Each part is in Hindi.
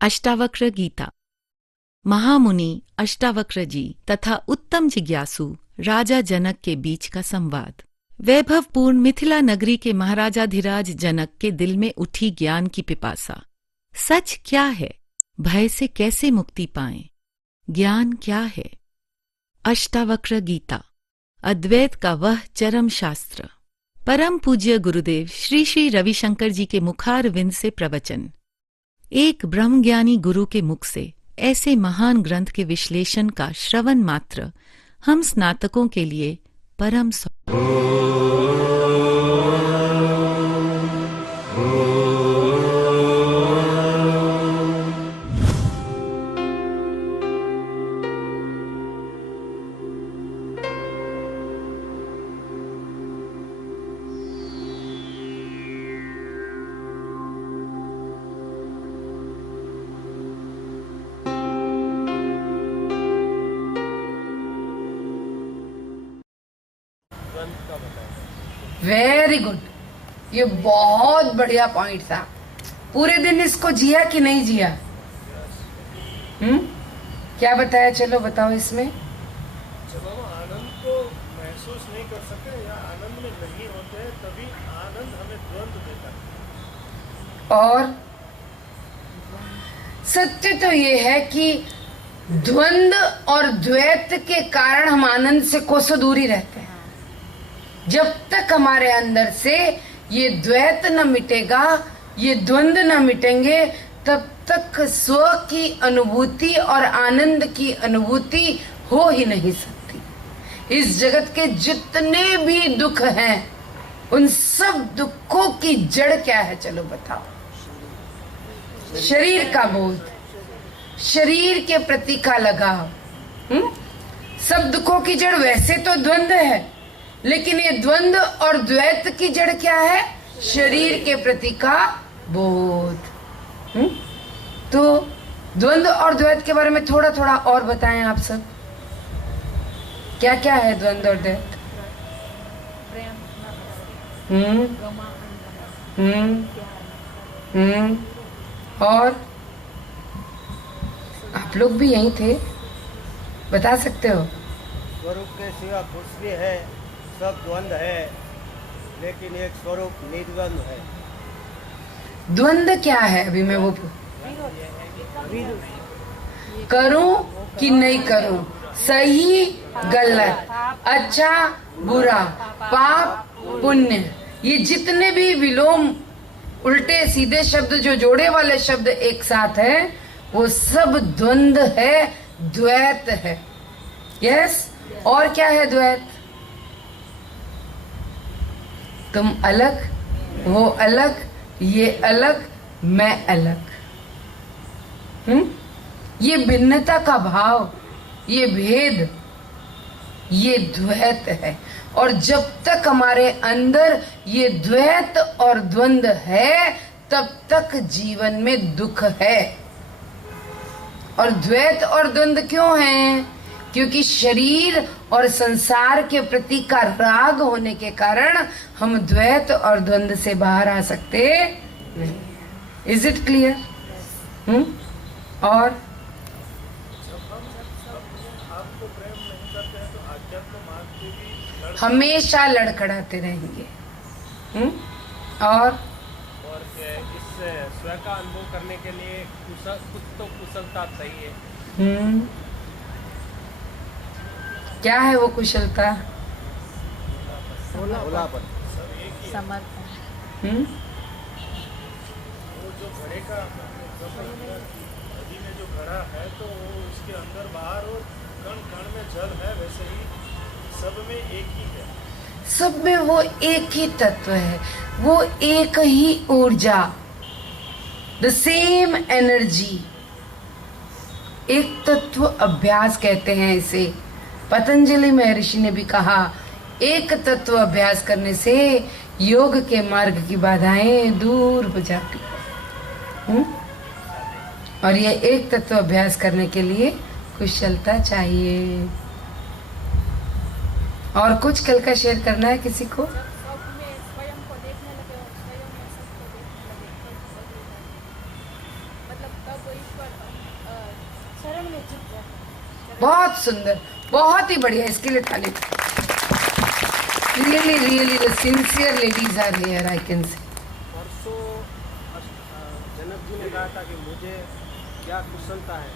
अष्टावक्र गीता। महामुनि अष्टावक्र जी तथा उत्तम जिज्ञासु राजा जनक के बीच का संवाद। वैभवपूर्ण मिथिला नगरी के महाराजाधिराज जनक के दिल में उठी ज्ञान की पिपासा। सच क्या है? भय से कैसे मुक्ति पाएं? ज्ञान क्या है? अष्टावक्र गीता, अद्वैत का वह चरम शास्त्र। परम पूज्य गुरुदेव श्री श्री रविशंकर जी के मुखारविंद से प्रवचन। एक ब्रह्मज्ञानी गुरु के मुख से ऐसे महान ग्रंथ के विश्लेषण का श्रवण मात्र हम स्नातकों के लिए परम वेरी गुड। ये बहुत बढ़िया पॉइंट था। पूरे दिन इसको जिया कि नहीं जिया? क्या बताया? चलो बताओ इसमें। जब हम आनंद को महसूस नहीं कर सकते या आनंद में नहीं होते तभी आनंद हमें द्वंद देता है। और सत्य तो ये है कि द्वंद और द्वैत के कारण हम आनंद से कोसों दूरी रहते हैं। जब तक हमारे अंदर से ये द्वैत न मिटेगा, ये द्वंद न मिटेंगे, तब तक स्व की अनुभूति और आनंद की अनुभूति हो ही नहीं सकती। इस जगत के जितने भी दुख हैं, उन सब दुखों की जड़ क्या है? चलो बताओ। शरीर का बोध, शरीर के प्रति का लगाव। सब दुखों की जड़ वैसे तो द्वंद है, लेकिन ये द्वंद और द्वैत की जड़ क्या है? शरीर के प्रति का बोध। तो द्वंद और द्वैत के बारे में थोड़ा थोड़ा और बताएं आप सब। क्या क्या है द्वंद और द्वैत? और आप लोग भी यहीं थे, बता सकते हो? स्वरूप के सिवा कुछ भी है, सब द्वंद है, लेकिन एक स्वरूप निर्द्वंद है। द्वंद क्या है? अभी मैं वो करूं कि नहीं करूं, सही गलत, अच्छा बुरा, पाप पुण्य, ये जितने भी विलोम उल्टे सीधे शब्द जो जोड़े वाले शब्द एक साथ है, वो सब द्वंद है, द्वैत है। यस। और क्या है द्वैत? तुम अलग, वो अलग, ये अलग, मैं अलग। ये भिन्नता का भाव, ये भेद, ये द्वैत है। और जब तक हमारे अंदर ये द्वैत और द्वंद है, तब तक जीवन में दुख है। और द्वैत और द्वंद क्यों है? क्योंकि शरीर और संसार के प्रति का राग होने के कारण हम द्वैत और द्वंद से बाहर आ सकते नहीं। Is it clear? और आपको प्रेम नहीं करते हैं तो आध्यात्म मार्ग पे भी हमेशा लड़खड़ाते रहेंगे। और इस स्व का अनुभव करने के लिए कुछ तो कुशलता चाहिए। क्या है वो कुशलता? भोलापन, समर्पण। वो जो घड़े का नदी में जो घड़ा है तो वो उसके अंदर बाहर और कण कण में जल है, वैसे ही सब में एक ही है। सब में वो एक ही तत्व है, वो एक ही ऊर्जा, द सेम एनर्जी। एक तत्व अभ्यास कहते हैं इसे। पतंजलि महर्षि ने भी कहा, एक तत्व अभ्यास करने से योग के मार्ग की बाधाएं दूर हो जाती हैं। और ये एक तत्व अभ्यास करने के लिए कुशलता चाहिए। और कुछ कल का शेयर करना है किसी को? स्वयं को देखने लगे और स्वयं में सबको देखने लगे, मतलब तब वो ईश्वर शरण में झुक जाता। बहुत सुंदर, बहुत ही बढ़िया, इसके लिए ताली। Really really the sincere ladies are here, I can say. परसों जनक जी ने कहा था कि मुझे क्या कुशलता है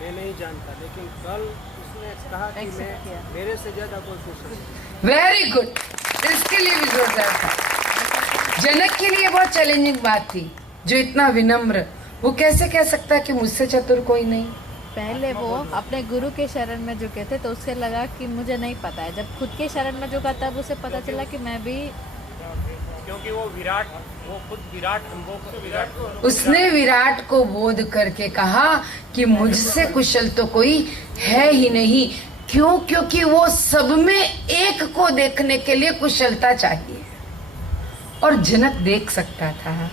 मैं नहीं जानता, लेकिन कल उसने कहा कि मैं मेरे से ज्यादा कोई कुशल नहीं। वेरी गुड, इसके लिए भी जोरदार था। जनक के लिए बहुत चैलेंजिंग बात थी, जो इतना विनम्र, वो कैसे कह सकता है कि मुझसे चतुर कोई नहीं। पहले वो अपने गुरु के शरण में झुके थे तो उससे लगा कि मुझे नहीं पता है। जब खुद के शरण में झुका तब उसे पता चला कि मैं भी, क्योंकि वो खुद विराट अनुभव उसने विराट को बोध करके कहा कि मुझसे कुशल तो कोई है ही नहीं। क्यों? क्योंकि वो सब में एक को देखने के लिए कुशलता चाहिए, और जनक देख सकता था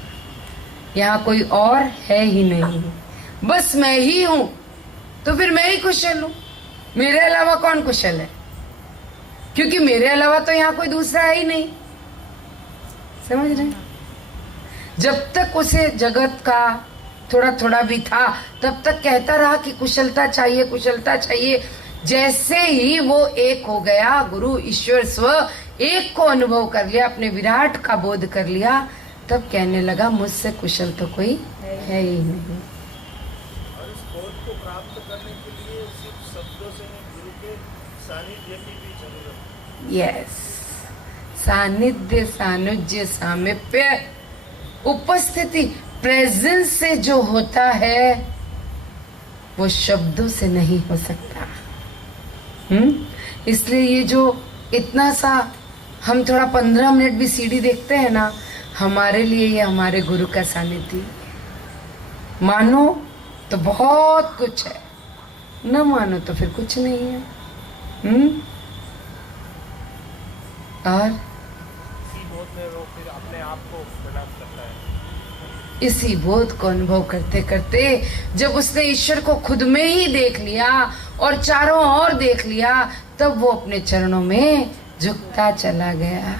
यहाँ कोई और है ही नहीं, बस मैं ही हूं, तो फिर मैं ही कुशल हूं, मेरे अलावा कौन कुशल है? क्योंकि मेरे अलावा तो यहाँ कोई दूसरा है ही नहीं। समझ रहे हैं? जब तक उसे जगत का थोड़ा थोड़ा भी था तब तक कहता रहा कि कुशलता चाहिए, कुशलता चाहिए। जैसे ही वो एक हो गया, गुरु ईश्वर स्व एक को अनुभव कर लिया, अपने विराट का बोध कर लिया, तब कहने लगा मुझसे कुशल तो कोई है ही नहीं। और इस बोध को प्राप्त करने के लिए सिर्फ शब्दों से नहीं, गुरु के सानिध्य की भी जरूरत है। यस, सानिध्य, सानुज्य, सामीप्य, उपस्थिति, प्रेजेंस से जो होता है वो शब्दों से नहीं हो सकता। इसलिए ये जो इतना सा हम थोड़ा 15 मिनट भी सीडी देखते हैं ना, हमारे लिए ये हमारे गुरु का सानिध्य। मानो तो बहुत कुछ है, न मानो तो फिर कुछ नहीं है। और इसी बोध में वो फिर अपने आप को प्रणाम करता है। इसी बोध को अनुभव करते करते जब उसने ईश्वर को खुद में ही देख लिया और चारों ओर देख लिया, तब वो अपने चरणों में झुकता चला गया।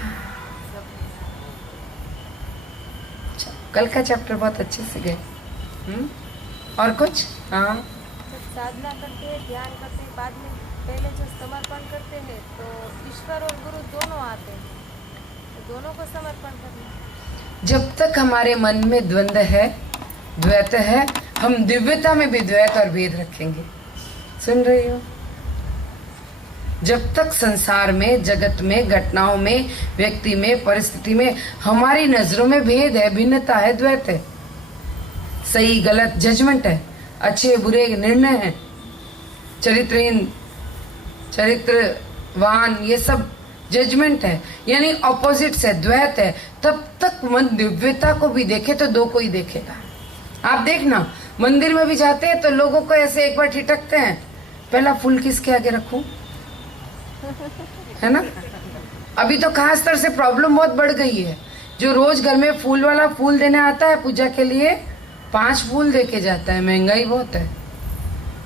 कल का चैप्टर बहुत अच्छे से गए। और कुछ? हाँ, जब साधना करते हैं, ध्यान करते हैं, बाद में पहले जो समर्पण करते हैं तो ईश्वर और गुरु दोनों आते हैं, तो दोनों को समर्पण करना। जब तक हमारे मन में द्वंद्व है, द्वैत है, हम दिव्यता में भी द्वैत और भेद रखेंगे। सुन रही हो? जब तक संसार में, जगत में, घटनाओं में, व्यक्ति में, परिस्थिति में हमारी नजरों में भेद है, भिन्नता है, द्वैत है, सही गलत जजमेंट है, अच्छे बुरे निर्णय है, चरित्रहीन चरित्रवान, ये सब जजमेंट है, यानी ऑपोजिट्स है, द्वैत है, तब तक मन दिव्यता को भी देखे तो दो को ही देखेगा। आप देखना, मंदिर में भी जाते हैं तो लोगों को ऐसे एक बार ठिठकते हैं, पहला फूल किसके आगे रखूं, है ना? अभी तो खास तौर से प्रॉब्लम बहुत बढ़ गई है। जो रोज घर में फूल वाला फूल देने आता है पूजा के लिए, 5 फूल दे के जाता है, महंगाई बहुत है।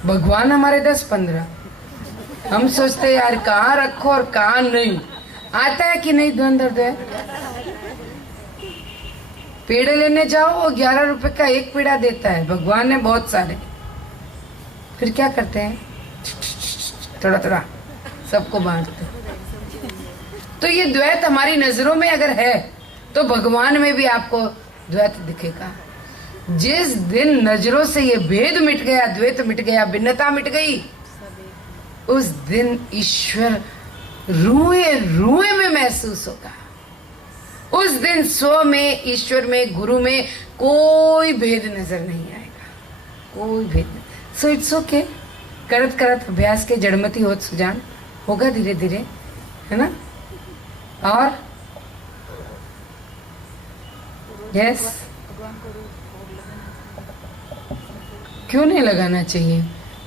भगवान हमारे 10-15, हम सोचते यार कहाँ रखो और कहाँ नहीं। आता है कि नहीं द्वंद्व है? पेड़े लेने जाओ, वो 11 रुपए का एक पेड़ा देता है, भगवान ने बहुत सारे। फिर क्या करते हैं? थोड़ा थोड़ा सबको बांटते। तो ये द्वैत हमारी नजरों में अगर है तो भगवान में भी आपको द्वैत दिखेगा। जिस दिन नजरों से ये भेद मिट गया, द्वैत मिट गया, भिन्नता मिट गई, उस दिन ईश्वर रूए रूए में महसूस होगा। उस दिन स्व में, ईश्वर में, गुरु में कोई भेद नजर नहीं आएगा, कोई भेद नहीं। सो इट्स ओके, करत करत अभ्यास के जड़मती होत सुजान, होगा धीरे धीरे, है ना? और यस, क्यों नहीं लगाना चाहिए?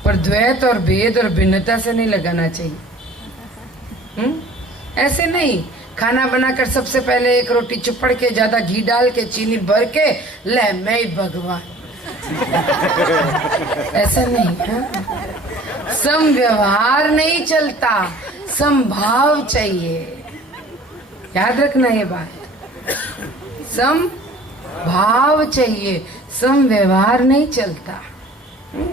पर द्वैत और भेद और भिन्नता से नहीं लगाना चाहिए। ऐसे नहीं, खाना बनाकर सबसे पहले एक रोटी चुपड़ के, ज्यादा घी डाल के, चीनी भर के, ले मैं ही भगवान, ऐसा नहीं है। सम व्यवहार नहीं चलता, समभाव चाहिए, याद रखना ये बात। सम भाव चाहिए, सम व्यवहार नहीं चलता।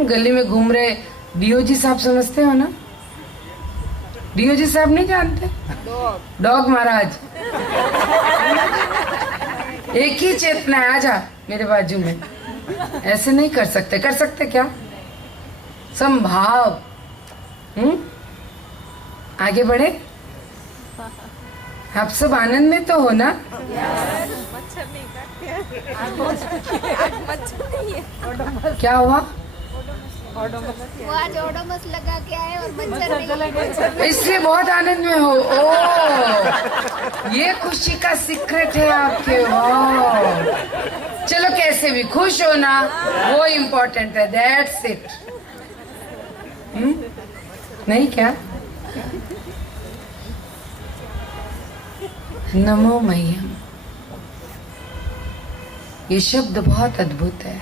गली में घूम रहे डीओजी साहब समझते हो ना? डीओजी साहब नहीं जानते? डॉग महाराज, एक ही चेतना है। आजा मेरे बाजू में। ऐसे नहीं कर सकते। कर सकते क्या? संभाव। आगे बढ़े। आप सब आनंद में तो हो ना? मच्छर नहीं काटते आज मच्छर नहीं है। क्या हुआ? वो आज ओडोमस लगा के आए और मच्छर नहीं। इसलिए बहुत आनंद में हो। ओ, ये खुशी का सीक्रेट है आपके। वाह, चलो कैसे भी खुश हो ना, वो इम्पोर्टेंट है। That's it. नहीं क्या? नमो मह्यम, ये शब्द बहुत अद्भुत है।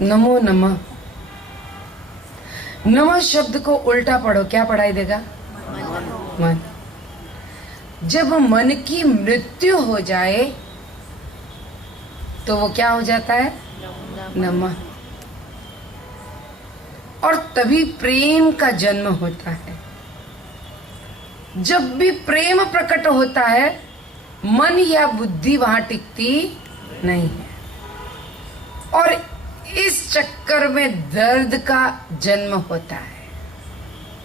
नमो नमः। नमः शब्द को उल्टा पढ़ो, क्या पढ़ाई देगा? मन। जब मन की मृत्यु हो जाए तो वो क्या हो जाता है? नमः। और तभी प्रेम का जन्म होता है। जब भी प्रेम प्रकट होता है, मन या बुद्धि वहां टिकती नहीं है, और इस चक्कर में दर्द का जन्म होता है।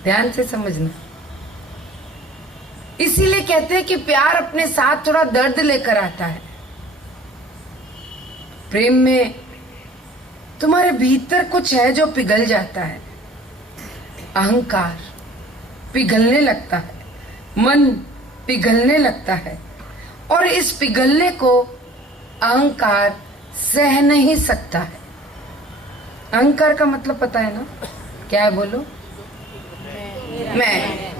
ध्यान से समझना। इसीलिए कहते हैं कि प्यार अपने साथ थोड़ा दर्द लेकर आता है। प्रेम में तुम्हारे भीतर कुछ है जो पिघल जाता है। अहंकार पिघलने लगता है, मन पिघलने लगता है, और इस पिघलने को अहंकार सह नहीं सकता है। अहंकार का मतलब पता है ना? क्या है? बोलो। मैं।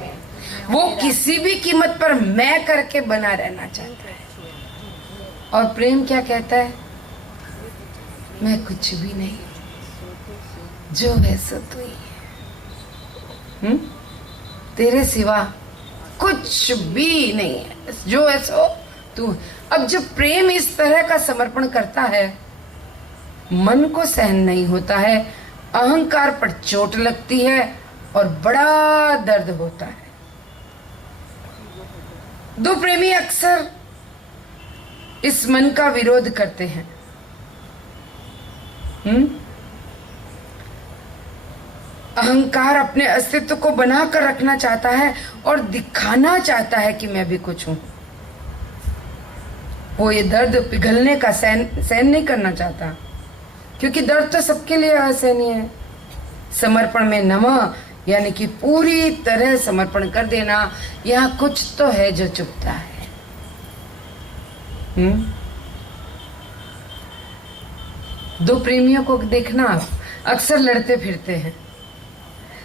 वो किसी भी कीमत पर मैं करके बना रहना चाहता है। और प्रेम क्या कहता है? मैं कुछ भी नहीं, जो है सो तू ही है। तेरे सिवा कुछ भी नहीं है, जो है सो तू। अब जब प्रेम इस तरह का समर्पण करता है, मन को सहन नहीं होता है, अहंकार पर चोट लगती है और बड़ा दर्द होता है। दो प्रेमी अक्सर इस मन का विरोध करते हैं। अहंकार अपने अस्तित्व को बनाकर रखना चाहता है और दिखाना चाहता है कि मैं भी कुछ हूं। वो ये दर्द पिघलने का सहन नहीं करना चाहता, क्योंकि दर्द तो सबके लिए असहनीय है। समर्पण में नमः यानी कि पूरी तरह समर्पण कर देना। यहाँ कुछ तो है जो चुभता है। दो प्रेमियों को देखना, अक्सर लड़ते फिरते हैं,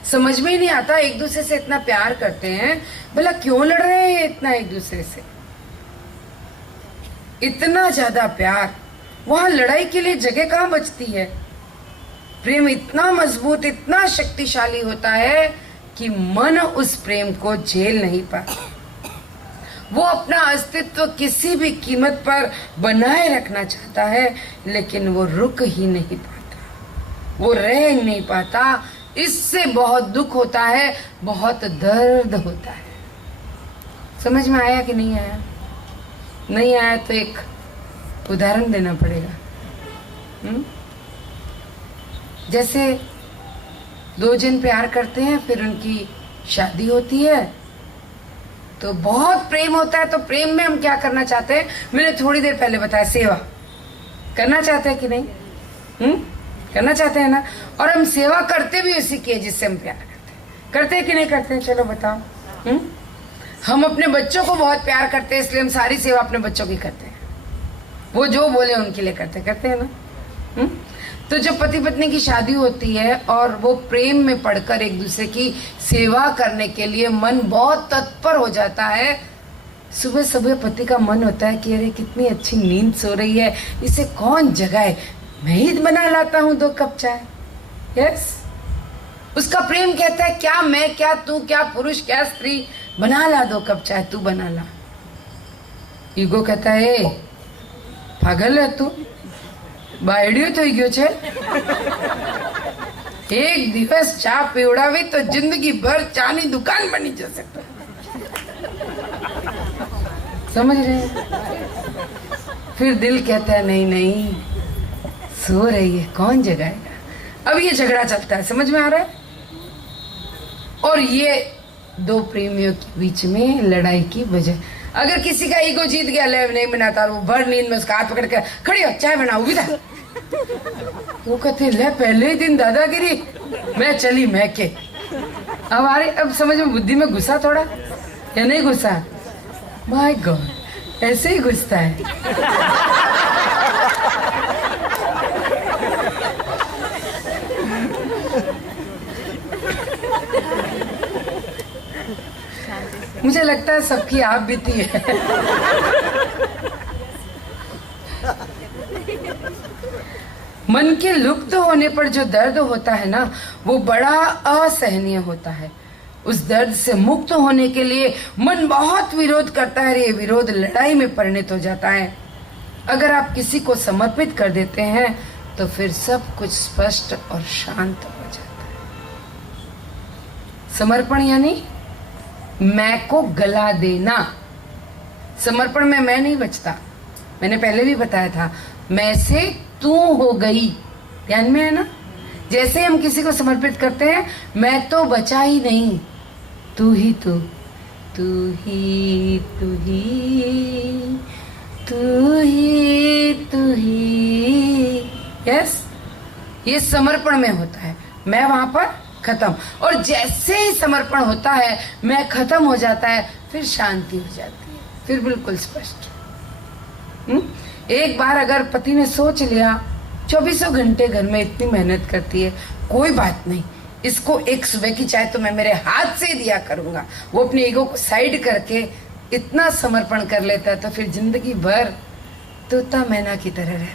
समझ में ही नहीं आता। एक दूसरे से इतना प्यार करते हैं, भला क्यों लड़ रहे हैं इतना एक दूसरे से? इतना ज्यादा प्यार, वहां लड़ाई के लिए जगह कहां बचती है? प्रेम इतना मजबूत, इतना शक्तिशाली होता है कि मन उस प्रेम को झेल नहीं पाता। वो अपना अस्तित्व किसी भी कीमत पर बनाए रखना चाहता है, लेकिन वो रुक ही नहीं पाता, वो रह ही नहीं पाता। इससे बहुत दुख होता है, बहुत दर्द होता है। समझ में आया कि नहीं आया? नहीं आया तो एक उदाहरण देना पड़ेगा। जैसे दो जन प्यार करते हैं, फिर उनकी शादी होती है, तो बहुत प्रेम होता है। तो प्रेम में हम क्या करना चाहते हैं? मैंने थोड़ी देर पहले बताया, सेवा करना चाहते हैं कि नहीं? करना चाहते हैं ना। और हम सेवा करते भी उसी की है जिससे हम प्यार करते हैं कि नहीं करते हैं? चलो बताओ। हम अपने बच्चों को बहुत प्यार करते हैं, इसलिए हम सारी सेवा अपने बच्चों की करते हैं। वो जो बोले उनके लिए करते हैं ना। तो जब पति पत्नी की शादी होती है और वो प्रेम में पड़कर एक दूसरे की सेवा करने के लिए मन बहुत तत्पर हो जाता है, सुबह सुबह पति का मन होता है कि अरे कितनी अच्छी नींद सो रही है, इसे कौन जगाए, मैं ही बना लाता हूं 2 कप चाय। यस, उसका प्रेम कहता है क्या मैं, क्या तू, क्या पुरुष, क्या स्त्री, बना ला 2 कप चाय, तू बना ला। ईगो कहता है पागल है तू, બાયડ્યું થઈ ગયો છે. એક દિવસ ચા પીવડાવી તો જિંદગી ભર ચાની દુકાન બની જશે. समझ रहे हैं? फिर दिल कहता है नहीं नहीं, सो रही है, कौन जगाएगा. अब ये झगड़ा चलता है, समझ में आ रहा है. और ये दो प्रेमियों के बीच में लड़ाई की वजह. अगर किसी का ईगो जीत गया, ले नहीं बनाता, वो भर नींद में उसका हाथ पकड़ के खड़ी हो, चाय बनाओ, विदा. वो कहते ले पहले ही दिन दादागिरी, मैं चली मैके. अब समझ में, बुद्धि में घुसा थोड़ा या नहीं घुसा? माय गॉड, ऐसे ही घुसता है. मुझे लगता है सबकी आप बीती है. मन के लुप्त होने पर जो दर्द होता है ना, वो बड़ा असहनीय होता है. उस दर्द से मुक्त होने के लिए मन बहुत विरोध करता है. ये विरोध लड़ाई में परिणत हो जाता है. अगर आप किसी को समर्पित कर देते हैं तो फिर सब कुछ स्पष्ट और शांत हो जाता है. समर्पण यानी मैं को गला देना. समर्पण में मैं नहीं बचता. मैंने पहले भी बताया था, मैं से तू हो गई. ध्यान में है ना? जैसे हम किसी को समर्पित करते हैं, मैं तो बचा ही नहीं, तू ही तू, तू ही तू ही, तू ही तू ही. यस, ये समर्पण में होता है. मैं वहां पर खत्म. और जैसे ही समर्पण होता है, मैं खत्म हो जाता है, फिर शांति हो जाती है, फिर बिल्कुल स्पष्ट. एक बार अगर पति ने सोच लिया 24 घंटे घर में इतनी मेहनत करती है, कोई बात नहीं, इसको एक सुबह की चाय तो मैं मेरे हाथ से दिया करूंगा, वो अपने ईगो को साइड करके इतना समर्पण कर लेता है, तो फिर जिंदगी भर तोता मैना की तरह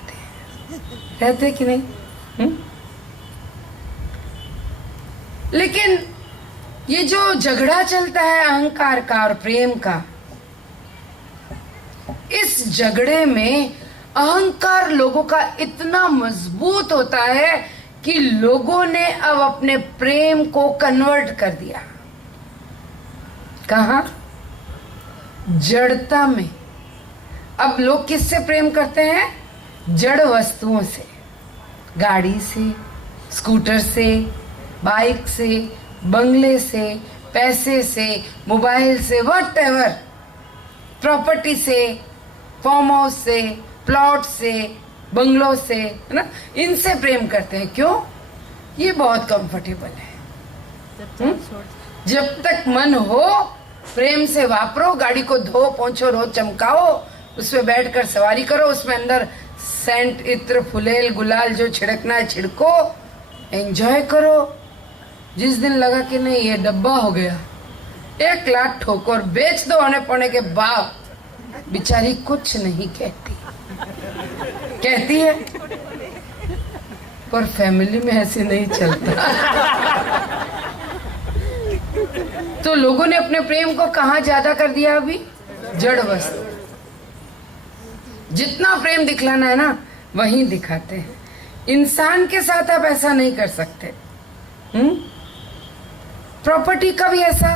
रहते कि नहीं? लेकिन ये जो झगड़ा चलता है अहंकार का और प्रेम का, इस झगड़े में अहंकार लोगों का इतना मजबूत होता है कि लोगों ने अब अपने प्रेम को कन्वर्ट कर दिया. कहाँ? जड़ता में. अब लोग किससे प्रेम करते हैं? जड़ वस्तुओं से, गाड़ी से, स्कूटर से, बाइक से, बंगले से, पैसे से, मोबाइल से, व्हाटएवर, प्रॉपर्टी से, फार्म हाउस से, प्लॉट से, बंगलों से, है ना, इनसे प्रेम करते हैं. क्यों? ये बहुत कंफर्टेबल है. जब तक मन हो, प्रेम से वापरो. गाड़ी को धो पोंछो, रोज चमकाओ, उसमें बैठकर सवारी करो, उसमें अंदर सेंट, इत्र, फुलेल, गुलाल जो छिड़कना है छिड़को, एंजॉय करो. जिस दिन लगा कि नहीं ये डब्बा हो गया, 1 लाख ठोको और बेच दो होने पौने के बाद, बेचारी कुछ नहीं कहती है, पर फैमिली में ऐसे नहीं चलता. तो लोगों ने अपने प्रेम को कहाँ ज्यादा कर दिया? अभी जड़ वस्तु. जितना प्रेम दिखलाना है ना, वहीं दिखाते हैं. इंसान के साथ आप ऐसा नहीं कर सकते. प्रॉपर्टी का भी ऐसा,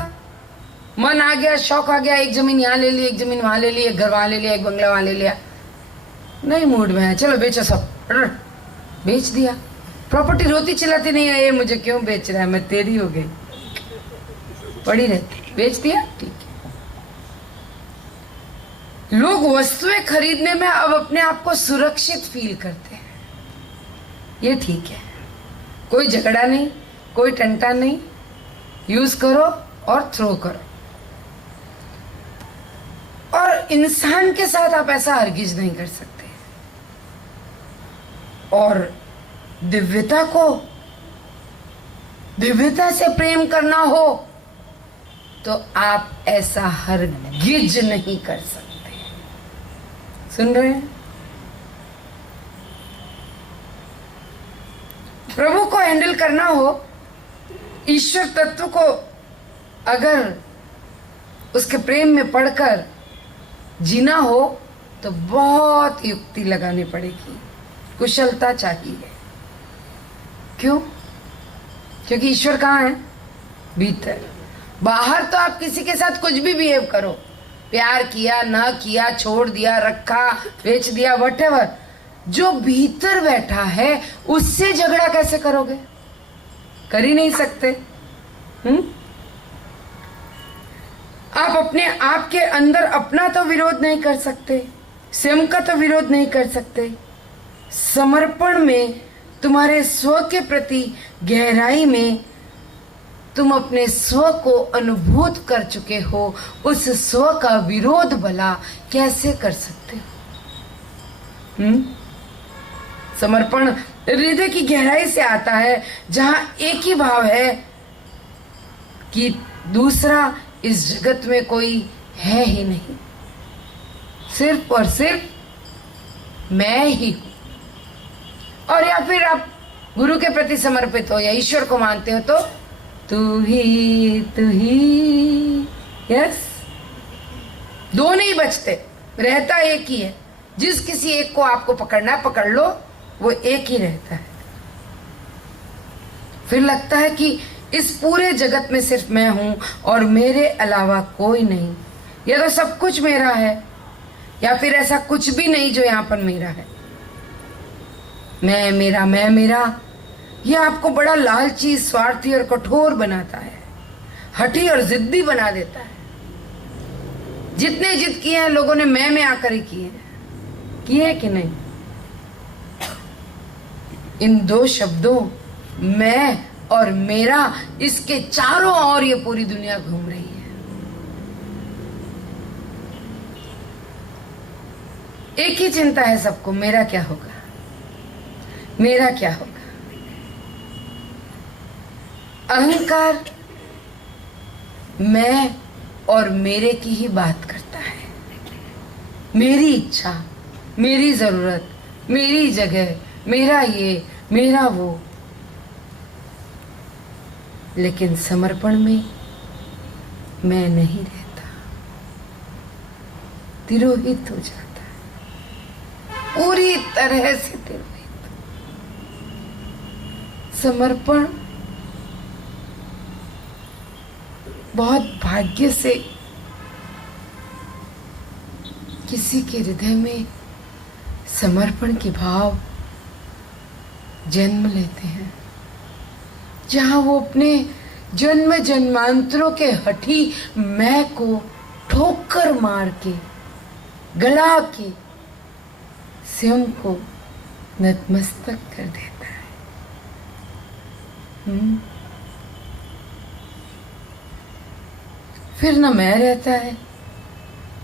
मन आ गया, शौक आ गया, एक जमीन यहाँ ले ली, एक जमीन वहां ले ली, एक घर वहां ले लिया, एक बंगला वहां ले लिया, नहीं मूड में है, चलो बेचो सब, बेच दिया. प्रॉपर्टी रोती चिल्लाती नहीं है, ये मुझे क्यों बेच रहा है, मैं तेरी हो गई, पड़ी रहती, बेच दिया, ठीक है. लोग वस्तुएं खरीदने में अब अपने आप को सुरक्षित फील करते हैं. ये ठीक है, कोई झगड़ा नहीं, कोई टंटा नहीं, यूज करो और थ्रो करो. और इंसान के साथ आप ऐसा हरगिज नहीं कर सकते. और दिव्यता को, दिव्यता से प्रेम करना हो तो आप ऐसा हरगिज नहीं कर सकते. सुन रहे हैं? प्रभु को हैंडल करना हो, ईश्वर तत्व को अगर उसके प्रेम में पढ़कर जीना हो, तो बहुत युक्ति लगानी पड़ेगी. कुशलता चाहिए। क्यों? क्योंकि ईश्वर कहाँ है? भीतर। बाहर तो आप किसी के साथ कुछ भी बिहेव करो, प्यार किया ना किया, छोड़ दिया, रखा, बेच दिया, व्हाटएवर, जो भीतर बैठा है उससे झगड़ा कैसे करोगे? कर ही नहीं सकते। आप अपने आप के अंदर अपना तो विरोध नहीं कर सकते, स्वयं का तो विरोध नहीं कर सकते। समर्पण में तुम्हारे स्व के प्रति गहराई में तुम अपने स्व को अनुभूत कर चुके हो, उस स्व का विरोध भला कैसे कर सकते हो? समर्पण हृदय की गहराई से आता है, जहां एक ही भाव है कि दूसरा इस जगत में कोई है ही नहीं, सिर्फ और सिर्फ मैं ही हूं। और या फिर आप गुरु के प्रति समर्पित हो या ईश्वर को मानते हो तो तू ही। यस, दो नहीं बचते, रहता एक ही है। जिस किसी एक को आपको पकड़ना है पकड़ लो, वो एक ही रहता है। फिर लगता है कि इस पूरे जगत में सिर्फ मैं हूं और मेरे अलावा कोई नहीं, या तो सब कुछ मेरा है या फिर ऐसा कुछ भी नहीं जो यहाँ पर मेरा है। मैं मेरा, यह आपको बड़ा लालची, स्वार्थी और कठोर बनाता है, हठी और जिद्दी बना देता है। जितने जिद किए हैं लोगों ने मैं में आकर ही किए कि नहीं? इन दो शब्दों मैं और मेरा, इसके चारों ओर ये पूरी दुनिया घूम रही है। एक ही चिंता है सबको, मेरा क्या होगा, मेरा क्या होगा। अहंकार मैं और मेरे की ही बात करता है। मेरी इच्छा, मेरी जरूरत, मेरी जगह, मेरा ये, मेरा वो। लेकिन समर्पण में मैं नहीं रहता, तिरोहित हो जाता है, पूरी तरह से तिरोहित। समर्पण बहुत भाग्य से किसी के हृदय में समर्पण के भाव जन्म लेते हैं, जहां वो अपने जन्म जन्मांतरों के हठी मैं को ठोकर मार के, गला के स्वयं को नतमस्तक कर देता है। फिर न मैं रहता है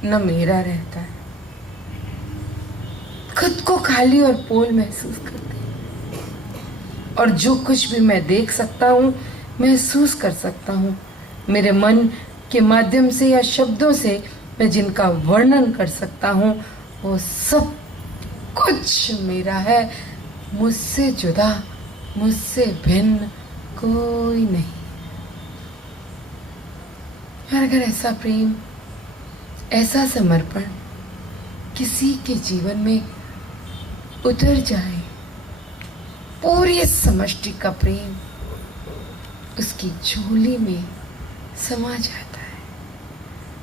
न मेरा रहता है, खुद को खाली और पोल महसूस करते हैं। और जो कुछ भी मैं देख सकता हूँ, महसूस कर सकता हूँ, मेरे मन के माध्यम से या शब्दों से मैं जिनका वर्णन कर सकता हूँ, वो सब कुछ मेरा है। मुझसे जुदा, मुझसे भिन्न कोई नहीं। और अगर ऐसा प्रेम, ऐसा समर्पण किसी के जीवन में उतर जाए, पूरी समष्टि का प्रेम उसकी झोली में समा जाता है,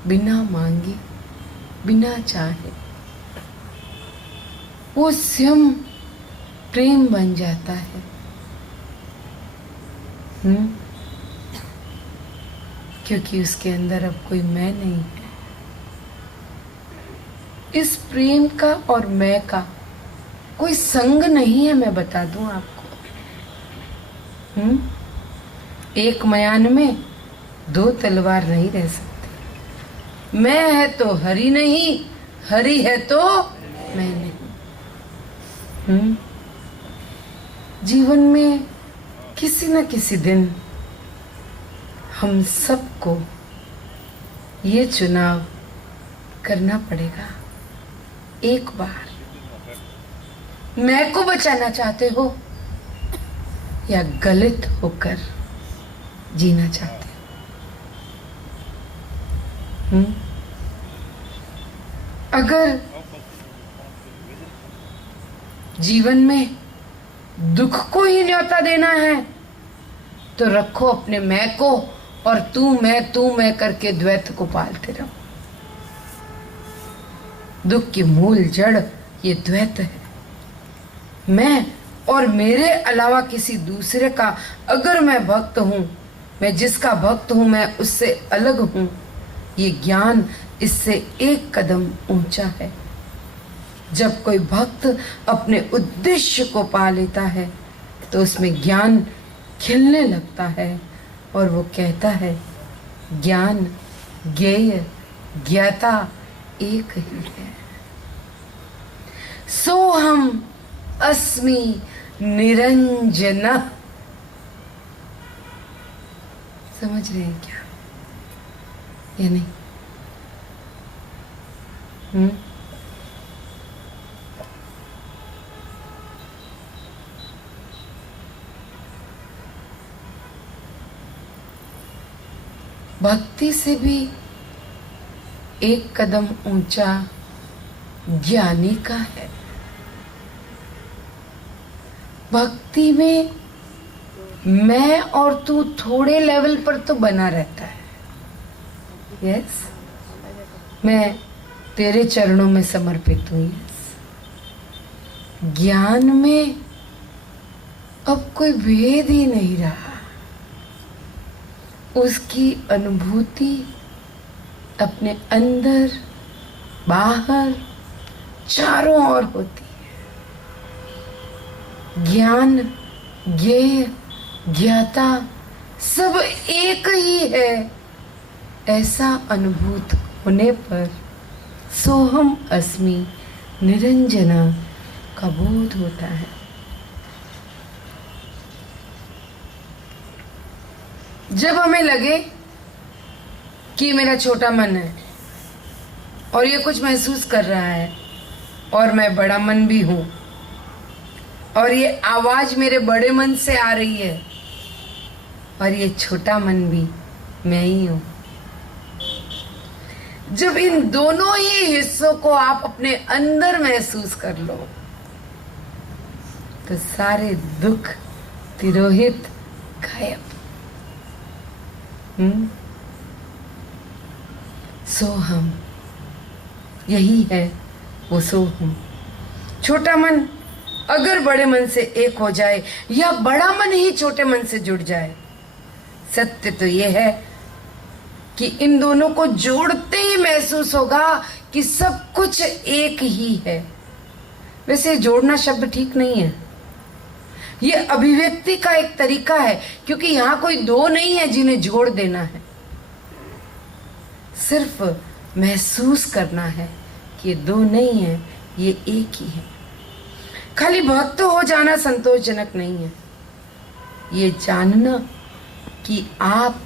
बिना मांगे, बिना चाहे। वो स्वयं प्रेम बन जाता है। क्योंकि उसके अंदर अब कोई मैं नहीं है। इस प्रेम का और मैं का कोई संग नहीं है, मैं बता दूं आपको। एक मयान में दो तलवार नहीं रह सकती। मैं है तो हरि नहीं, हरि है तो मैं नहीं। जीवन में किसी न किसी दिन हम सबको ये चुनाव करना पड़ेगा। एक बार मैं को बचाना चाहते हो या गलत होकर जीना चाहते हो? अगर जीवन में दुख को ही न्योता देना है तो रखो अपने मैं को और तू मैं करके द्वैत को पालते रहो। दुख की मूल जड़ ये द्वैत है। मैं और मेरे अलावा किसी दूसरे का अगर मैं भक्त हूं, मैं जिसका भक्त हूं मैं उससे अलग हूं, ये ज्ञान इससे एक कदम ऊंचा है। जब कोई भक्त अपने उद्देश्य को पा लेता है तो उसमें ज्ञान खिलने लगता है और वो कहता है ज्ञान ज्ञेय ज्ञाता एक ही है। सोहम अस्मि निरंजन। समझ रहे हैं क्या या नहीं? भक्ति से भी एक कदम ऊंचा ज्ञानी का है। भक्ति में मैं और तू थोड़े लेवल पर तो बना रहता है। यस, मैं तेरे चरणों में समर्पित हूं। यस, ज्ञान में अब कोई भेद ही नहीं रहा। उसकी अनुभूति अपने अंदर बाहर चारों ओर होती है। ज्ञान ज्ञेय ज्ञाता सब एक ही है, ऐसा अनुभूत होने पर सोहम अस्मि निरंजना का बोध होता है। जब हमें लगे कि मेरा छोटा मन है और ये कुछ महसूस कर रहा है और मैं बड़ा मन भी हूं और ये आवाज मेरे बड़े मन से आ रही है और ये छोटा मन भी मैं ही हूं, जब इन दोनों ही हिस्सों को आप अपने अंदर महसूस कर लो तो सारे दुख तिरोहित गायब। सोहम, यही है वो सोहम। छोटा मन अगर बड़े मन से एक हो जाए या बड़ा मन ही छोटे मन से जुड़ जाए, सत्य तो ये है कि इन दोनों को जोड़ते ही महसूस होगा कि सब कुछ एक ही है। वैसे जोड़ना शब्द ठीक नहीं है, ये अभिव्यक्ति का एक तरीका है, क्योंकि यहां कोई दो नहीं है जिन्हें जोड़ देना है। सिर्फ महसूस करना है कि ये दो नहीं है, ये एक ही है। खाली भक्त हो जाना संतोषजनक नहीं है, ये जानना कि आप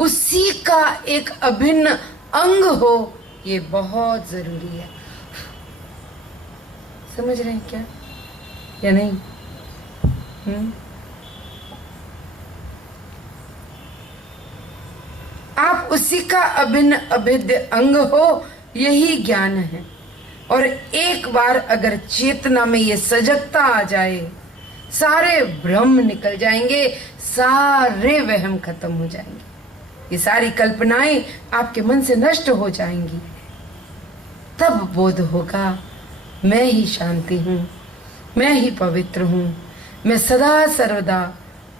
उसी का एक अभिन्न अंग हो, ये बहुत जरूरी है। समझ रहे हैं क्या या नहीं? आप उसी का अभिन्न अभेद्य अंग हो, यही ज्ञान है। और एक बार अगर चेतना में ये सजगता आ जाए, सारे भ्रम निकल जाएंगे, सारे वहम खत्म हो जाएंगे, ये सारी कल्पनाएं आपके मन से नष्ट हो जाएंगी। तब बोध होगा मैं ही शांति हूं, मैं ही पवित्र हूं, मैं सदा सर्वदा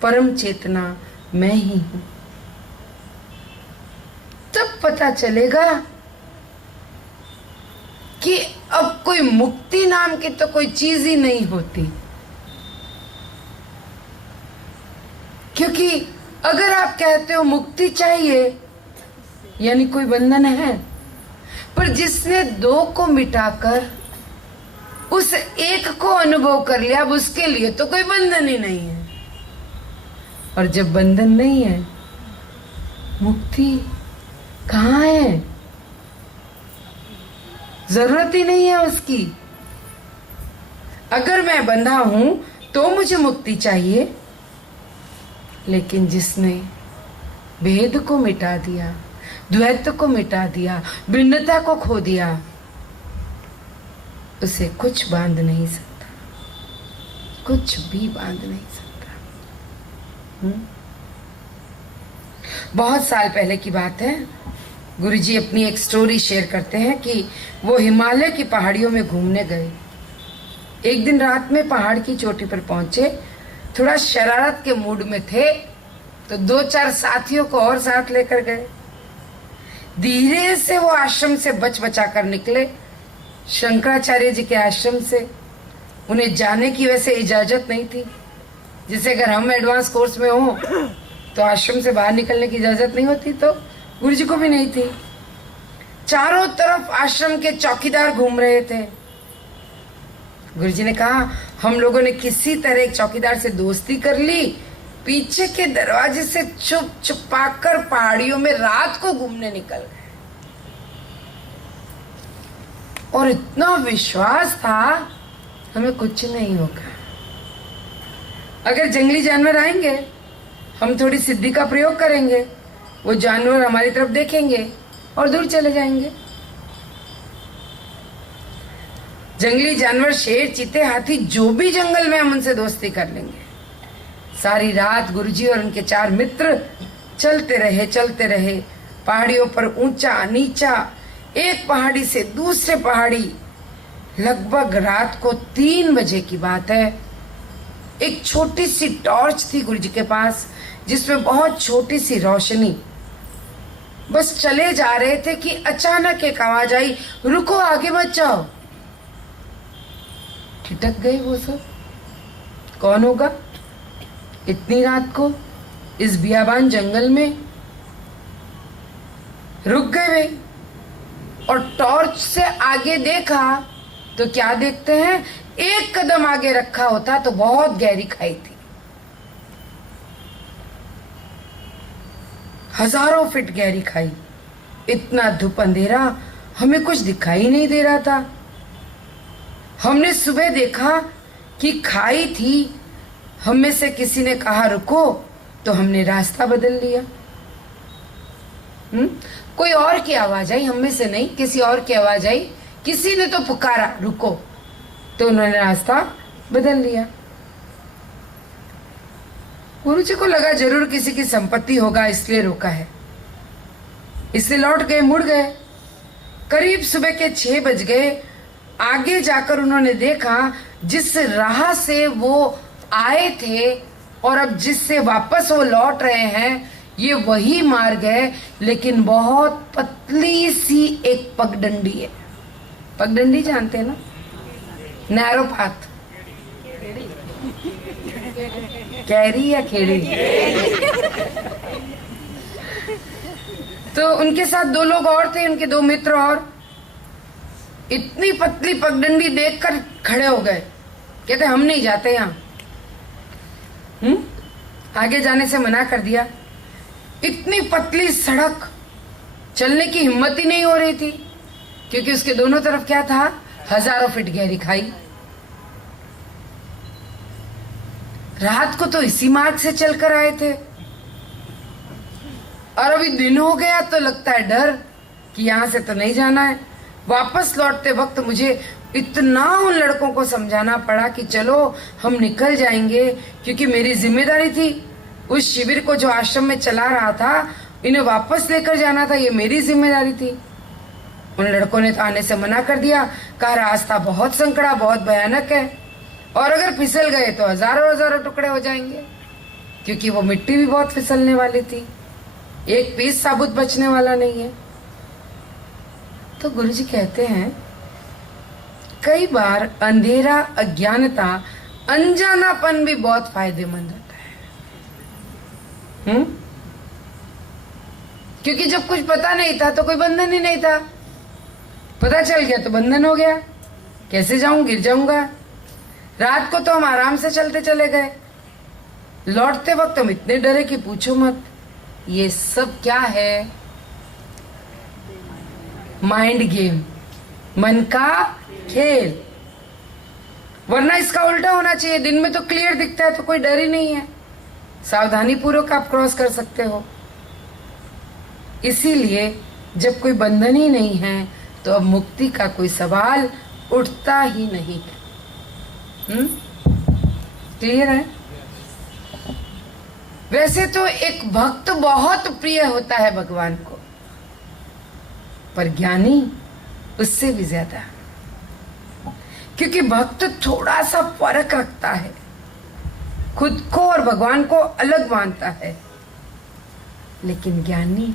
परम चेतना मैं ही हूं। तब पता चलेगा कि अब कोई मुक्ति नाम की तो कोई चीज ही नहीं होती। क्योंकि अगर आप कहते हो मुक्ति चाहिए, यानी कोई बंधन है, पर जिसने दो को मिटाकर उस एक को अनुभव कर लिया, अब उसके लिए तो कोई बंधन ही नहीं है। और जब बंधन नहीं है, मुक्ति कहाँ है? जरूरत ही नहीं है उसकी। अगर मैं बंधा हूं तो मुझे मुक्ति चाहिए, लेकिन जिसने भेद को मिटा दिया, द्वैत को मिटा दिया, भिन्नता को खो दिया, उसे कुछ बांध नहीं सकता। कुछ भी बांध नहीं सकता। बहुत साल पहले की बात है, गुरुजी अपनी एक स्टोरी शेयर करते हैं कि वो हिमालय की पहाड़ियों में घूमने गए। एक दिन रात में पहाड़ की चोटी पर पहुंचे, थोड़ा शरारत के मूड में थे तो 2-4 साथियों को और साथ लेकर गए। धीरे से वो आश्रम से बचा कर निकले, शंकराचार्य जी के आश्रम से। उन्हें जाने की वैसे इजाजत नहीं थी, जैसे अगर हम एडवांस कोर्स में हो तो आश्रम से बाहर निकलने की इजाजत नहीं होती, तो गुरुजी को भी नहीं थी। चारों तरफ आश्रम के चौकीदार घूम रहे थे। गुरुजी ने कहा, हम लोगों ने किसी तरह एक चौकीदार से दोस्ती कर ली, पीछे के दरवाजे से छुपाकर पहाड़ियों में रात को घूमने निकल गए। और इतना विश्वास था हमें कुछ नहीं होगा। अगर जंगली जानवर आएंगे, हम थोड़ी सिद्धि का प्रयोग करेंगे, वो जानवर हमारी तरफ देखेंगे और दूर चले जाएंगे। जंगली जानवर, शेर, चीते, हाथी, जो भी जंगल में, हम उनसे दोस्ती कर लेंगे। सारी रात गुरुजी और उनके 4 मित्र चलते रहे पहाड़ियों पर, ऊंचा नीचा, एक पहाड़ी से दूसरे पहाड़ी। लगभग रात को 3 बजे की बात है। एक छोटी सी टॉर्च थी गुरुजी के पास, जिसमें बहुत छोटी सी रोशनी। बस चले जा रहे थे कि अचानक एक आवाज आई, रुको, आगे मत जाओ। ठिठक गए वो सब। कौन होगा इतनी रात को इस बियाबान जंगल में? रुक गए वे और टॉर्च से आगे देखा तो क्या देखते हैं, एक कदम आगे रखा होता तो बहुत गहरी खाई थी, हजारों फीट गहरी खाई। इतना धूप अंधेरा, हमें कुछ दिखाई नहीं दे रहा था। हमने सुबह देखा कि खाई थी, हम में से किसी ने कहा रुको, तो हमने रास्ता बदल लिया। कोई और की आवाज आई, हम में से नहीं, किसी और की आवाज आई, किसी ने तो पुकारा रुको, तो उन्होंने रास्ता बदल लिया। गुरुजी को लगा जरूर किसी की संपत्ति होगा, इसलिए रोका है, इसलिए लौट गए, मुड़ गए। करीब सुबह के 6 बज गए। आगे जाकर उन्होंने देखा जिस राह से वो आए थे और अब जिससे वापस वो लौट रहे हैं, ये वही मार्ग है, लेकिन बहुत पतली सी एक पगडंडी है। पगडंडी जानते हैं ना, नैरो पाथ। कैरी या खेड़ी? तो उनके साथ 2 लोग और थे, उनके 2 मित्र और। इतनी पतली पगडंडी देखकर खड़े हो गए, कहते हम नहीं जाते यहाँ। आगे जाने से मना कर दिया। इतनी पतली सड़क, चलने की हिम्मत ही नहीं हो रही थी, क्योंकि उसके दोनों तरफ क्या था, हजारों फीट गहरी खाई। रात को तो इसी मार्ग से चलकर आए थे और अभी दिन हो गया तो लगता है डर कि यहां से तो नहीं जाना है। वापस लौटते वक्त मुझे इतना उन लड़कों को समझाना पड़ा कि चलो हम निकल जाएंगे, क्योंकि मेरी जिम्मेदारी थी। उस शिविर को जो आश्रम में चला रहा था, इन्हें वापस लेकर जाना था, ये मेरी जिम्मेदारी थी। उन लड़कों ने तो आने से मना कर दिया, कहा रास्ता बहुत संकड़ा, बहुत भयानक है, और अगर फिसल गए तो हजारों टुकड़े हो जाएंगे, क्योंकि वो मिट्टी भी बहुत फिसलने वाली थी, एक पीस साबुत बचने वाला नहीं है। तो गुरुजी कहते हैं कई बार अंधेरा, अज्ञानता, अनजानापन भी बहुत फायदेमंद होता है। क्योंकि जब कुछ पता नहीं था तो कोई बंधन ही नहीं था, पता चल गया तो बंधन हो गया। कैसे जाऊं, गिर जाऊंगा। रात को तो हम आराम से चलते चले गए, लौटते वक्त हम इतने डरे कि पूछो मत। ये सब क्या है? माइंड गेम, मन का खेल। वरना इसका उल्टा होना चाहिए, दिन में तो क्लियर दिखता है तो कोई डर ही नहीं है, सावधानी पूर्वक आप क्रॉस कर सकते हो। इसीलिए जब कोई बंधन ही नहीं है तो अब मुक्ति का कोई सवाल उठता ही नहीं है। क्लियर है? वैसे तो एक भक्त बहुत प्रिय होता है भगवान को, पर ज्ञानी उससे भी ज्यादा, क्योंकि भक्त थोड़ा सा फर्क रखता है, खुद को और भगवान को अलग मानता है, लेकिन ज्ञानी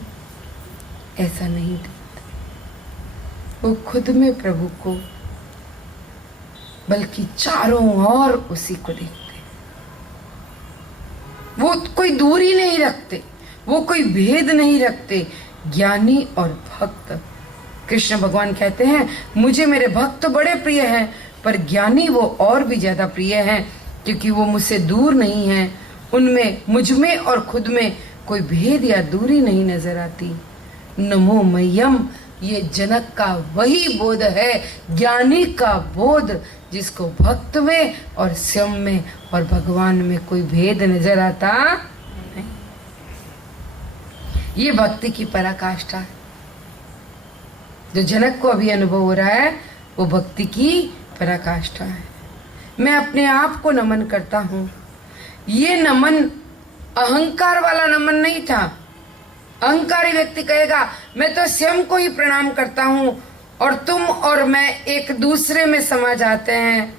ऐसा नहीं देखता। वो खुद में प्रभु को, बल्कि चारों ओर उसी को देखते। वो कोई दूरी नहीं रखते, वो कोई भेद नहीं रखते। ज्ञानी और भक्त, कृष्ण भगवान कहते हैं मुझे मेरे भक्त बड़े प्रिय हैं, पर ज्ञानी वो और भी ज्यादा प्रिय हैं, क्योंकि वो मुझसे दूर नहीं है। उनमें, मुझ में और खुद में कोई भेद या दूरी नहीं नजर आती। नमो मय्यम, ये जनक का वही बोध है, ज्ञानी का बोध, जिसको भक्त में और स्वयं में और भगवान में कोई भेद नजर आता नहीं। ये भक्ति की पराकाष्ठा है। जो जनक को अभी अनुभव हो रहा है वो भक्ति की पराकाष्ठा है। मैं अपने आप को नमन करता हूं। ये नमन अहंकार वाला नमन नहीं था। अहंकारी व्यक्ति कहेगा मैं तो स्वयं को ही प्रणाम करता हूं और तुम और मैं एक दूसरे में समा जाते हैं।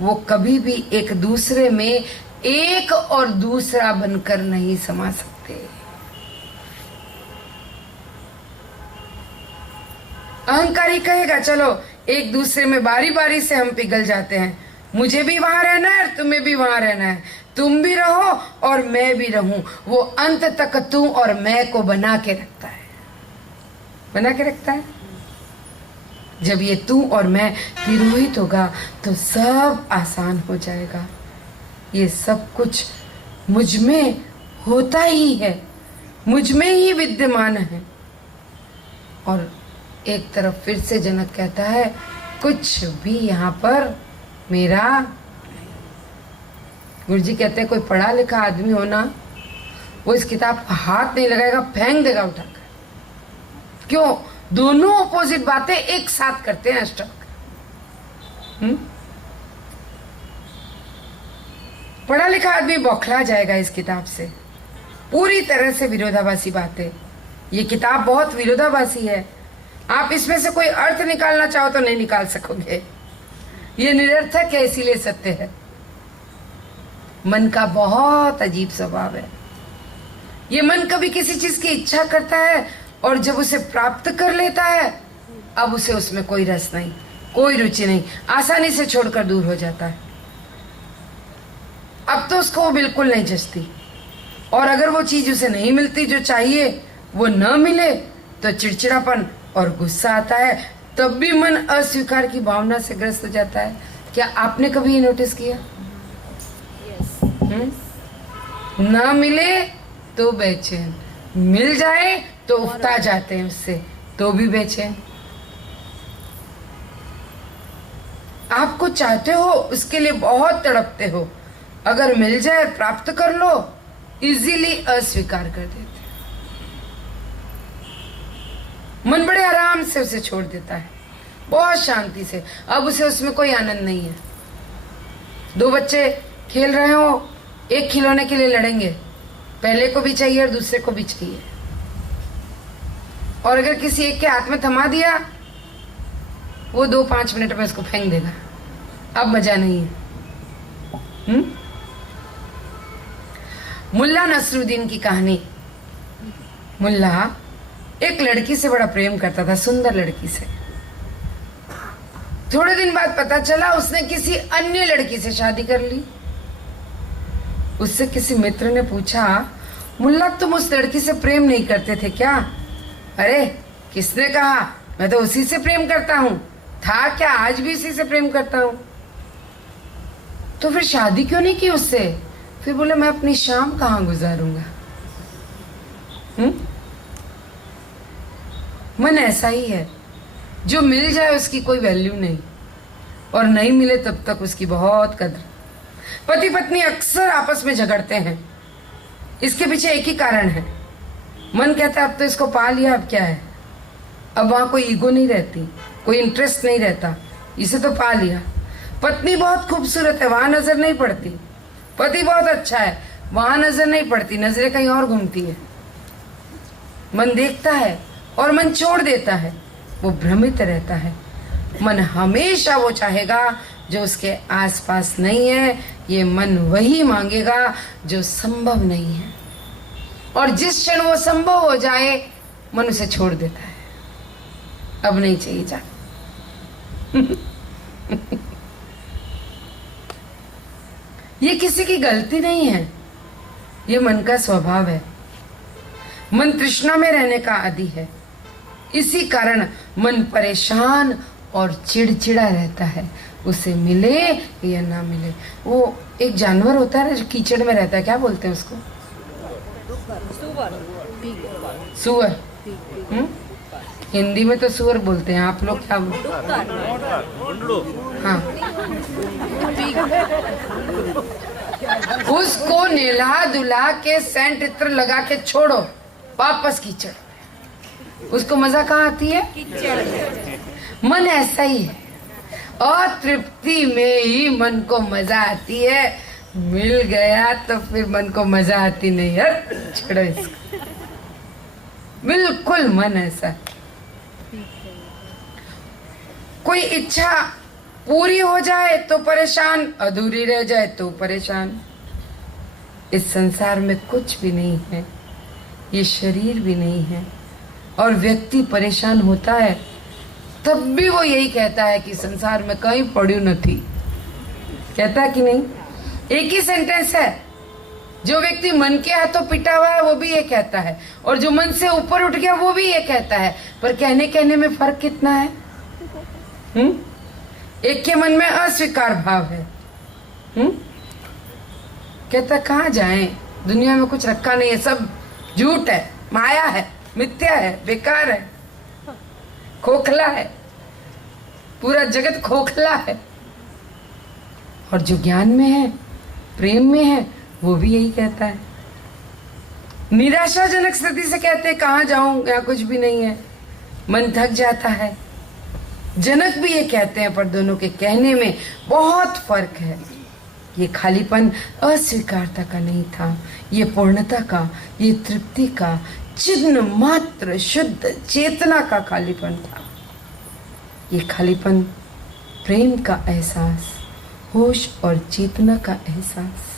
वो कभी भी एक दूसरे में एक और दूसरा बनकर नहीं समा सकते। अहंकारी कहेगा चलो एक दूसरे में बारी बारी से हम पिघल जाते हैं, मुझे भी वहां रहना है, तुम्हें भी वहां रहना है, तुम भी रहो और मैं भी रहूं। वो अंत तक तू और मैं को बना के रखता है, बना के रखता है। जब ये तू और मैं विरोहित होगा तो सब आसान हो जाएगा। ये सब कुछ मुझ में होता ही है, मुझ में ही विद्यमान है। और एक तरफ फिर से जनक कहता है कुछ भी यहाँ पर मेरा। गुरुजी कहते हैं कोई पढ़ा लिखा आदमी होना, वो इस किताब पर हाथ नहीं लगाएगा, फेंक देगा उठाकर। क्यों? दोनों अपोजिट बातें एक साथ करते हैं अष्टावक्र। पढ़ा लिखा आदमी बौखला जाएगा इस किताब से, पूरी तरह से विरोधाभासी बातें। ये किताब बहुत विरोधाभासी है। आप इसमें से कोई अर्थ निकालना चाहो तो नहीं निकाल सकोगे। ये निरर्थक है, इसीलिए सत्य है। मन का बहुत अजीब स्वभाव है। ये मन कभी किसी चीज की इच्छा करता है और जब उसे प्राप्त कर लेता है अब उसे उसमें कोई रस नहीं, कोई रुचि नहीं, आसानी से छोड़कर दूर हो जाता है। अब तो उसको वो बिल्कुल नहीं जचती, और अगर वो चीज उसे नहीं मिलती जो चाहिए, वो न मिले तो चिड़चिड़ापन और गुस्सा आता है। तब भी मन अस्वीकार की भावना से ग्रस्त हो जाता है। क्या आपने कभी ये नोटिस किया? ना मिले तो बेचैन, मिल जाए तो उफ्ता जाते हैं उससे, तो भी बेचैन। आपको चाहते हो, उसके लिए बहुत तड़पते हो, अगर मिल जाए प्राप्त कर लो, इजीली अस्वीकार कर देते। मन बड़े आराम से उसे छोड़ देता है, बहुत शांति से। अब उसे उसमें कोई आनंद नहीं है। दो बच्चे खेल रहे हो, एक खिलौने के लिए लड़ेंगे, पहले को भी चाहिए और दूसरे को भी चाहिए, और अगर किसी एक के हाथ में थमा दिया, वो 2-5 मिनट में उसको फेंक देगा। अब मजा नहीं है। मुल्ला नसरुद्दीन की कहानी। मुल्ला एक लड़की से बड़ा प्रेम करता था, सुंदर लड़की से। थोड़े दिन बाद पता चला उसने किसी अन्य लड़की से शादी कर ली। उससे किसी मित्र ने पूछा, मुल्ला तुम उस लड़की से प्रेम नहीं करते थे क्या? अरे किसने कहा, मैं तो उसी से प्रेम करता हूं। था क्या, आज भी उसी से प्रेम करता हूं। तो फिर शादी क्यों नहीं की उससे? फिर बोले मैं अपनी शाम कहां गुजारूंगा। मन ऐसा ही है, जो मिल जाए उसकी कोई वैल्यू नहीं, और नहीं मिले तब तक उसकी बहुत कदर। पति पत्नी अक्सर आपस में झगड़ते हैं, इसके पीछे एक ही कारण है। मन कहता है अब तो इसको पा लिया, अब क्या है, अब वहां कोई ईगो नहीं रहती, कोई इंटरेस्ट नहीं रहता, इसे तो पा लिया। पत्नी बहुत खूबसूरत है, वहां नजर नहीं पड़ती, पति बहुत अच्छा है, वहां नजर नहीं पड़ती, नजरें कहीं और घूमती है। मन देखता है और मन छोड़ देता है, वो भ्रमित रहता है। मन हमेशा वो चाहेगा जो उसके आसपास नहीं है, ये मन वही मांगेगा जो संभव नहीं है, और जिस क्षण वो संभव हो जाए मन उसे छोड़ देता है, अब नहीं चाहिए जा। ये किसी की गलती नहीं है, ये मन का स्वभाव है। मन तृष्णा में रहने का आदी है, इसी कारण मन परेशान और चिड़चिड़ा रहता है, उसे मिले या ना मिले। वो एक जानवर होता है ना जो कीचड़ में रहता है, क्या बोलते हैं उसको? सुअर। हिंदी में तो सुअर बोलते हैं, आप लोग क्या बोलते हैं? हाँ। उसको नहला धुला के सेंट इत्र लगा के छोड़ो, वापस कीचड़। उसको मजा कहाँ आती है? मन ऐसा ही है, अतृप्ति में ही मन को मजा आती है, मिल गया तो फिर मन को मजा आती नहीं है, छोड़ो इसको। बिल्कुल मन ऐसा। कोई इच्छा पूरी हो जाए तो परेशान, अधूरी रह जाए तो परेशान। इस संसार में कुछ भी नहीं है, ये शरीर भी नहीं है, और व्यक्ति परेशान होता है तब भी वो यही कहता है कि संसार में कहीं पड़्યું નથી, कहता है कि नहीं? एक ही सेंटेंस है। जो व्यक्ति मन के हाथों पिटा हुआ है वो भी ये कहता है, और जो मन से ऊपर उठ गया वो भी ये कहता है, पर कहने में फर्क कितना है? एक के मन में अस्वीकार भाव है, कहता कहाँ जाएं, दुनिया में कुछ रखा नहीं है, सब झूठ है, माया है, मिथ्या है, बेकार है, खोखला है, पूरा जगत खोखला है। और जो ज्ञान में है, प्रेम में है, वो भी यही कहता है। निराशाजनक स्थिति से कहते हैं कहाँ जाऊं, यहाँ कुछ भी नहीं है, मन थक जाता है। जनक भी ये कहते हैं, पर दोनों के कहने में बहुत फर्क है। ये खालीपन अस्वीकारता का नहीं था, ये पूर्णता का, ये तृप्ति का, चिन्ह मात्र शुद्ध चेतना का खालीपन था। ये खालीपन प्रेम का एहसास, होश और चेतना का एहसास।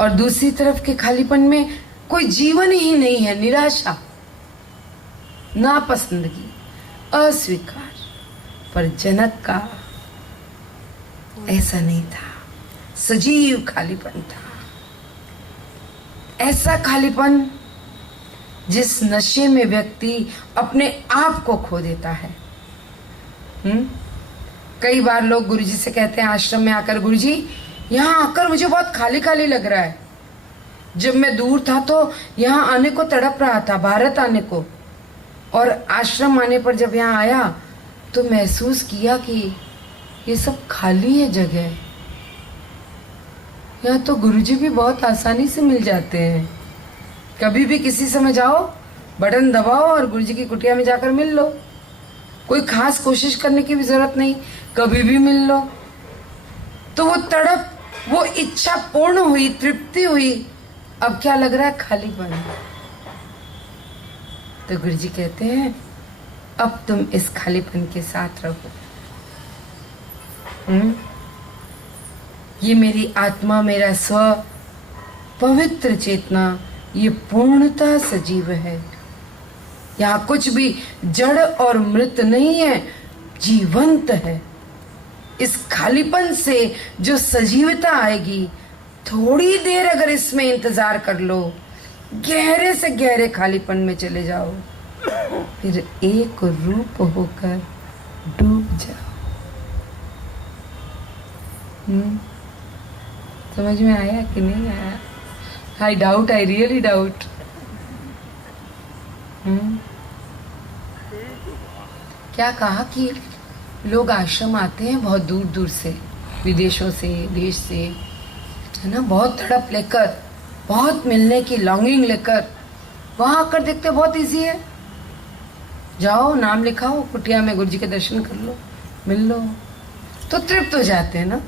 और दूसरी तरफ के खालीपन में कोई जीवन ही नहीं है, निराशा, नापसंदगी, अस्वीकार। पर जनक का ऐसा नहीं था, सजीव खालीपन था। ऐसा खालीपन जिस नशे में व्यक्ति अपने आप को खो देता है। कई बार लोग गुरुजी से कहते हैं आश्रम में आकर, गुरुजी यहाँ आकर मुझे बहुत खाली खाली लग रहा है। जब मैं दूर था तो यहाँ आने को तड़प रहा था, भारत आने को, और आश्रम आने पर जब यहाँ आया तो महसूस किया कि ये सब खाली है जगह। यहाँ तो गुरुजी भी बहुत आसानी से मिल जाते हैं, कभी भी किसी समय जाओ, बटन दबाओ और गुरुजी की कुटिया में जाकर मिल लो। कोई खास कोशिश करने की भी जरूरत नहीं, कभी भी मिल लो। तो वो तड़प, वो इच्छा पूर्ण हुई, तृप्ति हुई। अब क्या लग रहा है? खालीपन। तो गुरुजी कहते हैं अब तुम इस खालीपन के साथ रहो। ये मेरी आत्मा, मेरा स्व, पवित्र चेतना, ये पूर्णतः सजीव है। यहाँ कुछ भी जड़ और मृत नहीं है, जीवंत है। इस खालीपन से जो सजीवता आएगी, थोड़ी देर अगर इसमें इंतजार कर लो, गहरे से गहरे खालीपन में चले जाओ, फिर एक रूप होकर डूब जाओ। समझ में आया कि नहीं आया? I doubt, I really doubt. क्या कहा कि लोग आश्रम आते हैं बहुत दूर दूर से, विदेशों से, देश से, है ना, बहुत तड़प लेकर, बहुत मिलने की लॉन्गिंग लेकर। वहां आकर देखते बहुत इजी है, जाओ, नाम लिखाओ, कुटिया में गुरुजी के दर्शन कर लो, मिल लो, तो तृप्त हो जाते हैं ना।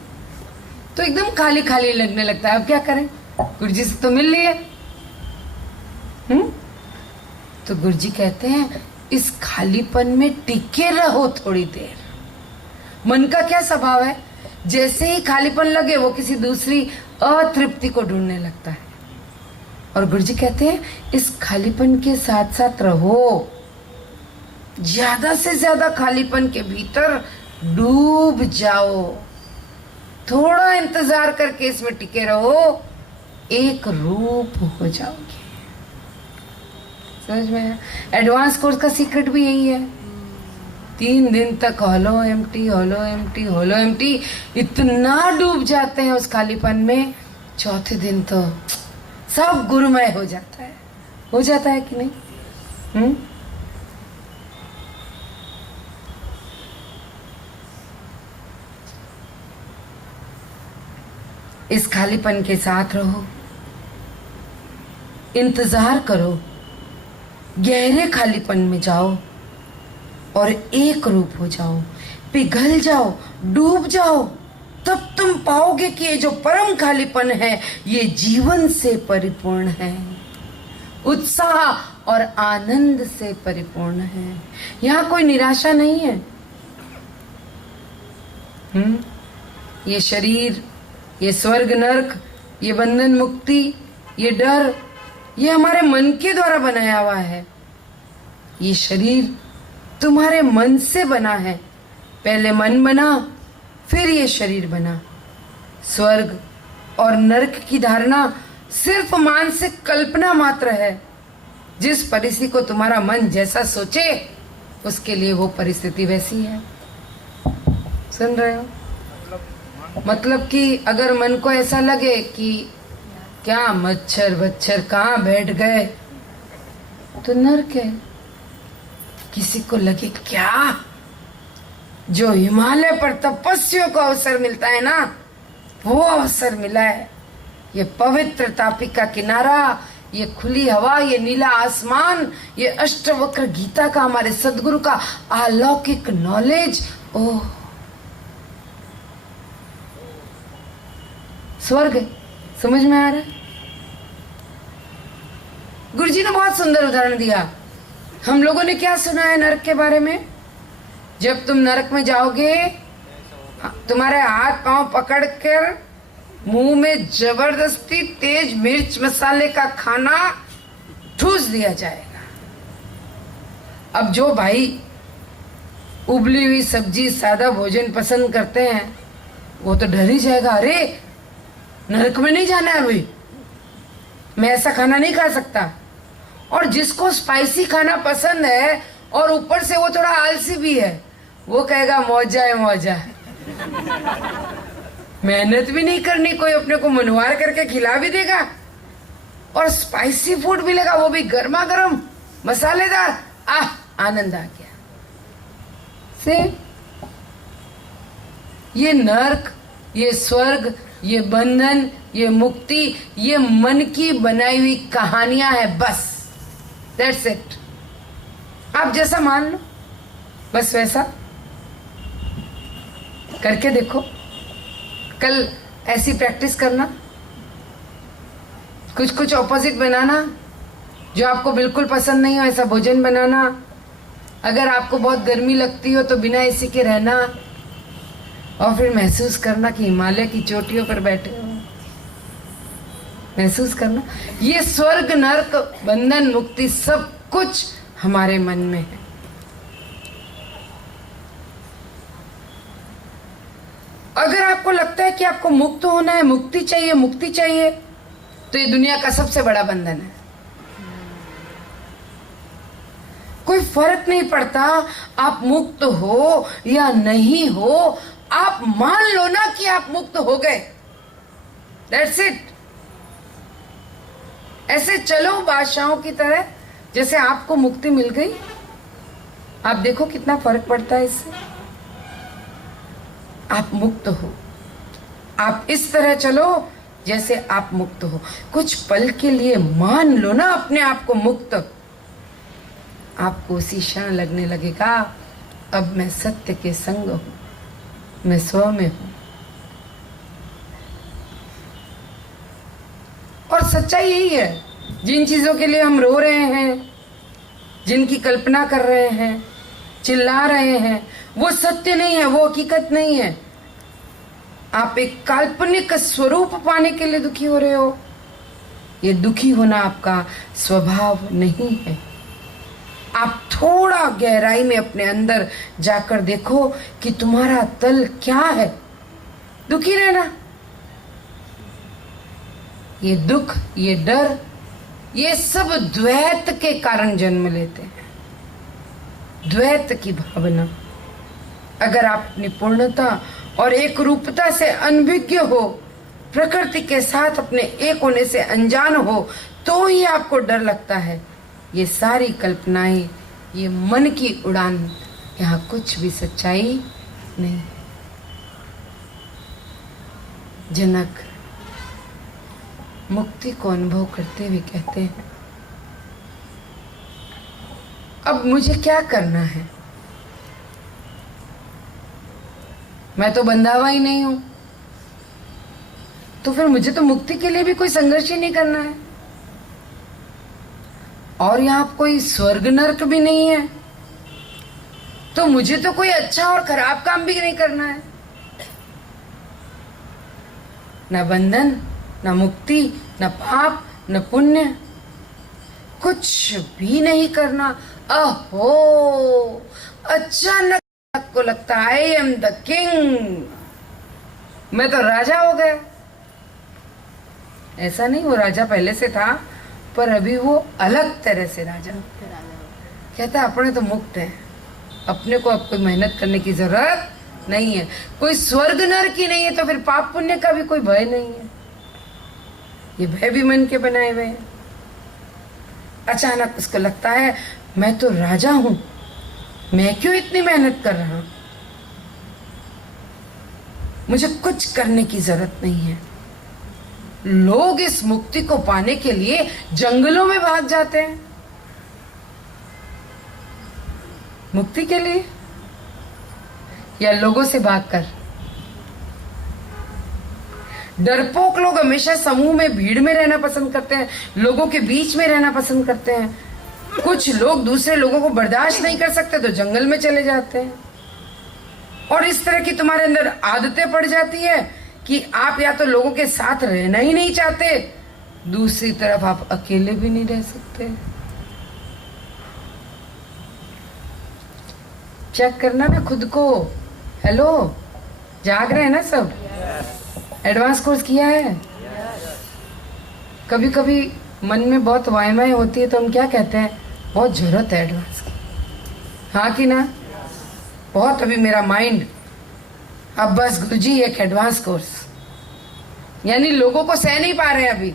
तो एकदम खाली खाली लगने लगता है। अब क्या करें, गुरुजी से तो मिल लिए। तो गुरुजी कहते हैं इस खालीपन में टिके रहो थोड़ी देर। मन का क्या स्वभाव है, जैसे ही खालीपन लगे वो किसी दूसरी अतृप्ति को ढूंढने लगता है। और गुरुजी कहते हैं इस खालीपन के साथ साथ रहो, ज्यादा से ज्यादा खालीपन के भीतर डूब जाओ, थोड़ा इंतजार करके इसमें टिके रहो, एक रूप हो जाओगे। समझ में आया? एडवांस कोर्स का सीक्रेट भी यही है। 3 दिन तक hollow empty hollow empty hollow empty, इतना डूब जाते हैं उस खालीपन में, चौथे दिन तो सब गुरुमय हो जाता है। हो जाता है कि नहीं? इस खालीपन के साथ रहो, इंतजार करो, गहरे खालीपन में जाओ और एक रूप हो जाओ, पिघल जाओ, डूब जाओ। तब तुम पाओगे कि ये जो परम खालीपन है ये जीवन से परिपूर्ण है, उत्साह और आनंद से परिपूर्ण है। यहाँ कोई निराशा नहीं है। ये शरीर, ये स्वर्ग नरक, ये बंधन मुक्ति, ये डर, ये हमारे मन के द्वारा बनाया हुआ है। ये शरीर तुम्हारे मन से बना है। पहले मन बना, फिर ये शरीर बना। स्वर्ग और नरक की धारणा सिर्फ मानसिक कल्पना मात्र है। जिस परिस्थिति को तुम्हारा मन जैसा सोचे उसके लिए वो परिस्थिति वैसी है। सुन रहे हो? मतलब कि अगर मन को ऐसा लगे कि क्या मच्छर बच्छर कहाँ बैठ गए तो नरक है। किसी को लगे क्या जो हिमालय पर तपस्वियों को अवसर मिलता है ना, वो अवसर मिला है। ये पवित्र तापी का किनारा, ये खुली हवा, ये नीला आसमान, ये अष्टवक्र गीता का, हमारे सदगुरु का अलौकिक नॉलेज, ओह स्वर्ग है। समझ में आ रहा है? गुरुजी ने बहुत सुंदर उदाहरण दिया। हम लोगों ने क्या सुना है नरक के बारे में? जब तुम नरक में जाओगे, तुम्हारे हाथ पांव पकड़कर मुंह में जबरदस्ती तेज मिर्च मसाले का खाना ठूस दिया जाएगा। अब जो भाई उबली हुई सब्जी, सादा भोजन पसंद करते हैं वो तो डर ही जाएगा, अरे नरक में नहीं जाना है अभी, मैं ऐसा खाना नहीं खा सकता। और जिसको स्पाइसी खाना पसंद है और ऊपर से वो थोड़ा आलसी भी है, वो कहेगा मौजा है मौजा, मेहनत भी नहीं करनी, कोई अपने को मनवार करके खिला भी देगा और स्पाइसी फूड मिलेगा, वो भी गर्मा गर्म मसालेदार। आनंद आ गया। से ये नरक, ये स्वर्ग, ये बंधन, ये मुक्ति, ये मन की बनाई हुई कहानियां हैं, बस दैट्स इट। आप जैसा मान लो बस वैसा करके देखो। कल ऐसी प्रैक्टिस करना, कुछ कुछ ऑपोजिट बनाना, जो आपको बिल्कुल पसंद नहीं हो ऐसा भोजन बनाना। अगर आपको बहुत गर्मी लगती हो तो बिना एसी के रहना और फिर महसूस करना कि हिमालय की चोटियों पर बैठे हो। महसूस करना ये स्वर्ग नरक बंधन मुक्ति सब कुछ हमारे मन में है। अगर आपको लगता है कि आपको मुक्त होना है, मुक्ति चाहिए, तो ये दुनिया का सबसे बड़ा बंधन है। कोई फर्क नहीं पड़ता आप मुक्त हो या नहीं हो, आप मान लो ना कि आप मुक्त हो गए, दैट्स इट। ऐसे चलो बादशाहों की तरह, जैसे आपको मुक्ति मिल गई। आप देखो कितना फर्क पड़ता है इससे। आप मुक्त हो, आप इस तरह चलो जैसे आप मुक्त हो। कुछ पल के लिए मान लो ना अपने आप को मुक्त। आपको उसी क्षण लगने लगेगा अब मैं सत्य के संग हूं, मैं स्व में हूं। सच्चाई यही है। जिन चीजों के लिए हम रो रहे हैं, जिनकी कल्पना कर रहे हैं, चिल्ला रहे हैं, वो सत्य नहीं है, वो हकीकत नहीं है। आप एक काल्पनिक स्वरूप पाने के लिए दुखी हो रहे हो। ये दुखी होना आपका स्वभाव नहीं है। आप थोड़ा गहराई में अपने अंदर जाकर देखो कि तुम्हारा तल क्या है। दुखी रहना, ये दुख, ये डर, ये सब द्वैत के कारण जन्म लेते हैं। द्वैत की भावना। अगर आप अपनी पूर्णता और एक रूपता से अनभिज्ञ हो, प्रकृति के साथ अपने एक होने से अनजान हो, तो ही आपको डर लगता है। ये सारी कल्पनाएं, ये मन की उड़ान, यहाँ कुछ भी सच्चाई नहीं। जनक मुक्ति को अनुभव करते हुए कहते हैं, अब मुझे क्या करना है? मैं तो बंधा ही नहीं हूं, तो फिर मुझे तो मुक्ति के लिए भी कोई संघर्ष ही नहीं करना है। और यहाँ कोई स्वर्ग नरक भी नहीं है, तो मुझे तो कोई अच्छा और खराब काम भी नहीं करना है। न बंधन, न मुक्ति, न पाप, न पुण्य, कुछ भी नहीं करना। अहो, अचानक को लगता है आई एम द किंग, मैं तो राजा हो गया। ऐसा नहीं, वो राजा पहले से था, पर अभी वो अलग तरह से राजा कहता है अपने तो मुक्त है, अपने को अब कोई मेहनत करने की जरूरत नहीं है, कोई स्वर्ग नरक ही नहीं है, तो फिर पाप पुण्य का भी कोई भय नहीं है। ये भय भी मन के बनाए हुए हैं। अचानक उसको लगता है मैं तो राजा हूं, मैं क्यों इतनी मेहनत कर रहा हूं, मुझे कुछ करने की जरूरत नहीं है। लोग इस मुक्ति को पाने के लिए जंगलों में भाग जाते हैं, मुक्ति के लिए, या लोगों से भागकर। डरपोक लोग हमेशा समूह में, भीड़ में रहना पसंद करते हैं, लोगों के बीच में रहना पसंद करते हैं। कुछ लोग दूसरे लोगों को बर्दाश्त नहीं कर सकते तो जंगल में चले जाते हैं। और इस तरह की तुम्हारे अंदर आदतें पड़ जाती है कि आप या तो लोगों के साथ रहना ही नहीं चाहते, दूसरी तरफ आप अकेले भी नहीं रह सकते। चेक करना ना खुद को। हेलो, जाग रहे हैं ना सब? एडवांस कोर्स किया है? कभी कभी मन में बहुत वायवाई होती है तो हम क्या कहते हैं, बहुत जरूरत है एडवांस की, हाँ कि ना? बहुत अभी मेरा माइंड, अब बस गुरुजी एक एडवांस कोर्स, यानी लोगों को सह नहीं पा रहे अभी,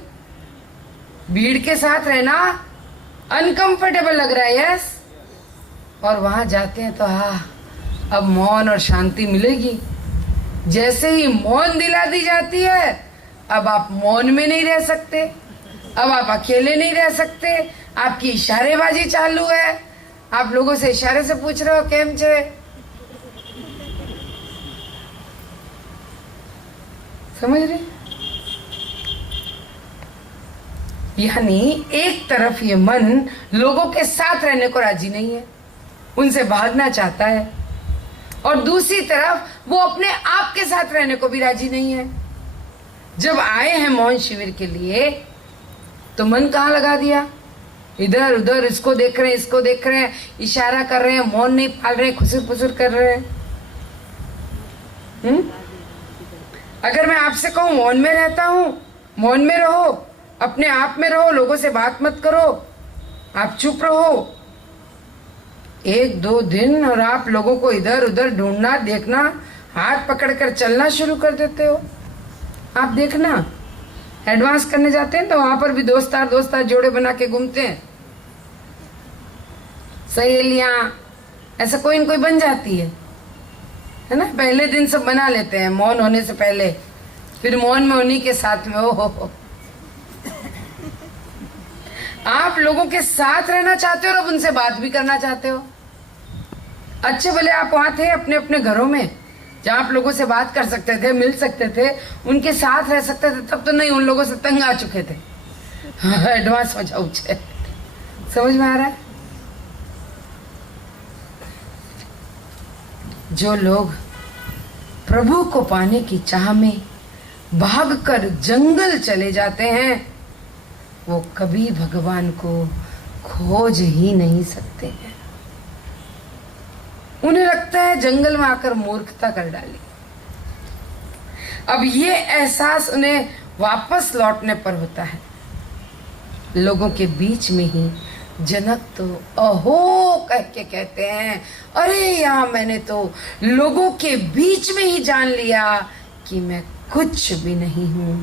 भीड़ के साथ रहना अनकंफर्टेबल लग रहा है। यस, और वहां जाते हैं तो हाँ, अब मौन और शांति मिलेगी। जैसे ही मौन दिला दी जाती है, अब आप मौन में नहीं रह सकते, अब आप अकेले नहीं रह सकते, आपकी इशारेबाजी चालू है, आप लोगों से इशारे से पूछ रहे हो केम छे, समझ रहे? यानी एक तरफ ये मन लोगों के साथ रहने को राजी नहीं है, उनसे भागना चाहता है, और दूसरी तरफ वो अपने आप के साथ रहने को भी राजी नहीं है। जब आए हैं मौन शिविर के लिए तो मन कहाँ लगा दिया, इधर उधर, इसको देख रहे हैं, इसको देख रहे हैं, इशारा कर रहे हैं, मौन नहीं पाल रहे, खुसर पुसर कर रहे हैं। अगर मैं आपसे कहूं मौन में रहता हूं, मौन में रहो, अपने आप में रहो, लोगों से बात मत करो, आप चुप रहो, 1-2 दिन, और आप लोगों को इधर उधर ढूंढना, देखना, हाथ पकड़कर चलना शुरू कर देते हो। आप देखना, एडवांस करने जाते हैं तो वहां पर भी दोस्तार जोड़े बना के घूमते हैं, सहेलियां, ऐसा कोई न कोई बन जाती है ना? पहले दिन सब बना लेते हैं मौन होने से पहले, फिर मौन में उन्हीं के साथ में हो। आप लोगों के साथ रहना चाहते हो और अब उनसे बात भी करना चाहते हो। अच्छे भले आप वहां थे अपने अपने घरों में, जहां आप लोगों से बात कर सकते थे, मिल सकते थे, उनके साथ रह सकते थे, तब तो नहीं, उन लोगों से तंग आ चुके थे। એડવાન્સમાં જવું છે. समझ में आ रहा है? जो लोग प्रभु को पाने की चाह में भागकर जंगल चले जाते हैं वो कभी भगवान को खोज ही नहीं सकते हैं. उन्हें लगता है जंगल में आकर मूर्खता कर डाली. अब ये एहसास उन्हें वापस लौटने पर होता है. लोगों के बीच में ही जनक तो अहो कह के कहते हैं, अरे यहाँ मैंने तो लोगों के बीच में ही जान लिया कि मैं कुछ भी नहीं हूं.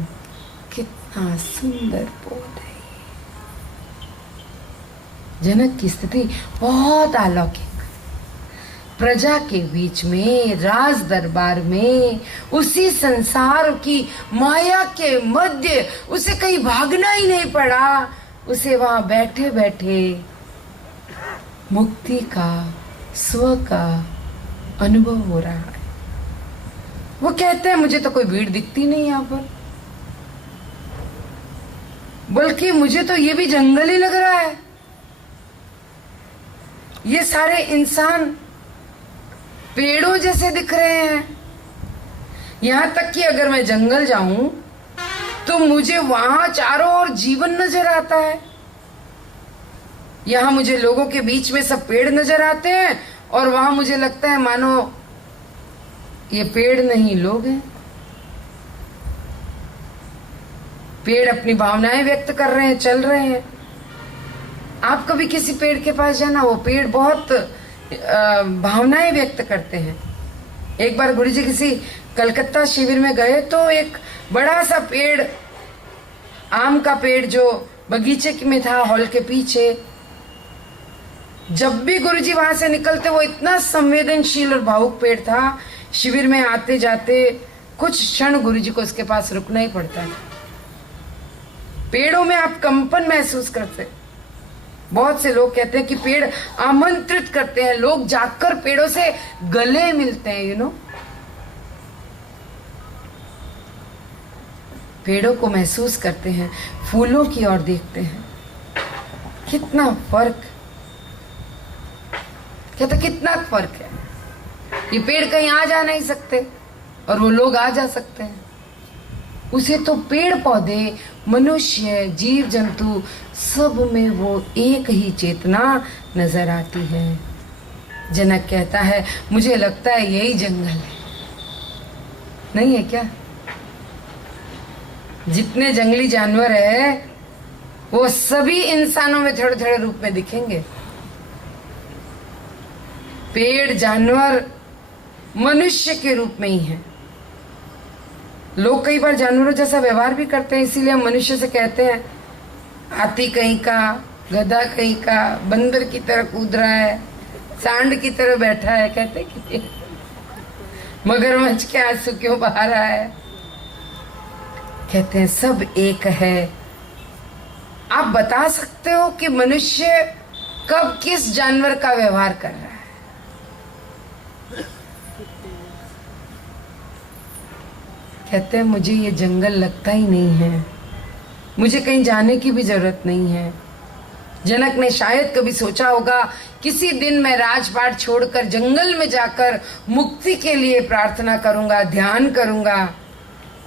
कितना सुंदर बोध है. जनक की स्थिति बहुत अलौकिक. प्रजा के बीच में, राज दरबार में, उसी संसार की माया के मध्य उसे कहीं भागना ही नहीं पड़ा. उसे वहां बैठे बैठे मुक्ति का, स्व का अनुभव हो रहा है. वो कहते हैं मुझे तो कोई भीड़ दिखती नहीं यहाँ पर, बल्कि मुझे तो ये भी जंगल ही लग रहा है. ये सारे इंसान पेड़ों जैसे दिख रहे हैं. यहां तक कि अगर मैं जंगल जाऊं तो मुझे वहां चारों ओर जीवन नजर आता है. यहां मुझे लोगों के बीच में सब पेड़ नजर आते हैं और वहां मुझे लगता है मानो ये पेड़ नहीं लोग हैं. पेड़ अपनी भावनाएं व्यक्त कर रहे हैं, चल रहे हैं. आप कभी किसी पेड़ के पास जाना, वो पेड़ बहुत भावनाएं व्यक्त करते हैं. एक बार गुरुजी किसी कलकत्ता शिविर में गए तो एक बड़ा सा पेड़, आम का पेड़ जो बगीचे में था हॉल के पीछे, जब भी गुरुजी वहां से निकलते वो इतना संवेदनशील और भावुक पेड़ था. शिविर में आते जाते कुछ क्षण गुरुजी को उसके पास रुकना ही पड़ता है. पेड़ों में आप कंपन महसूस करते. बहुत से लोग कहते हैं कि पेड़ आमंत्रित करते हैं, लोग जाकर पेड़ों से गले मिलते हैं. यू नो, पेड़ों को महसूस करते हैं, फूलों की ओर देखते हैं. कितना फर्क, कहते कितना फर्क है. ये पेड़ कहीं आ जा नहीं सकते और वो लोग आ जा सकते हैं. उसे तो पेड़ पौधे, मनुष्य, जीव जंतु सब में वो एक ही चेतना नजर आती है. जनक कहता है मुझे लगता है यही जंगल है. नहीं है क्या? जितने जंगली जानवर है वो सभी इंसानों में थोड़े थोड़े रूप में दिखेंगे. पेड़, जानवर मनुष्य के रूप में ही है. लोग कई बार जानवरों जैसा व्यवहार भी करते हैं, इसीलिए हम मनुष्य से कहते हैं हाथी कहीं का, गधा कहीं का, बंदर की तरह कूद रहा है, सांड की तरह बैठा है. कहते कि मगरमच्छ के आंसू क्यों बहा रहा है. कहते हैं सब एक है. आप बता सकते हो कि मनुष्य कब किस जानवर का व्यवहार कर रहा है? कहते हैं मुझे ये जंगल लगता ही नहीं है, मुझे कहीं जाने की भी जरूरत नहीं है. जनक ने शायद कभी सोचा होगा किसी दिन मैं राजपाट छोड़कर जंगल में जाकर मुक्ति के लिए प्रार्थना करूंगा, ध्यान करूंगा.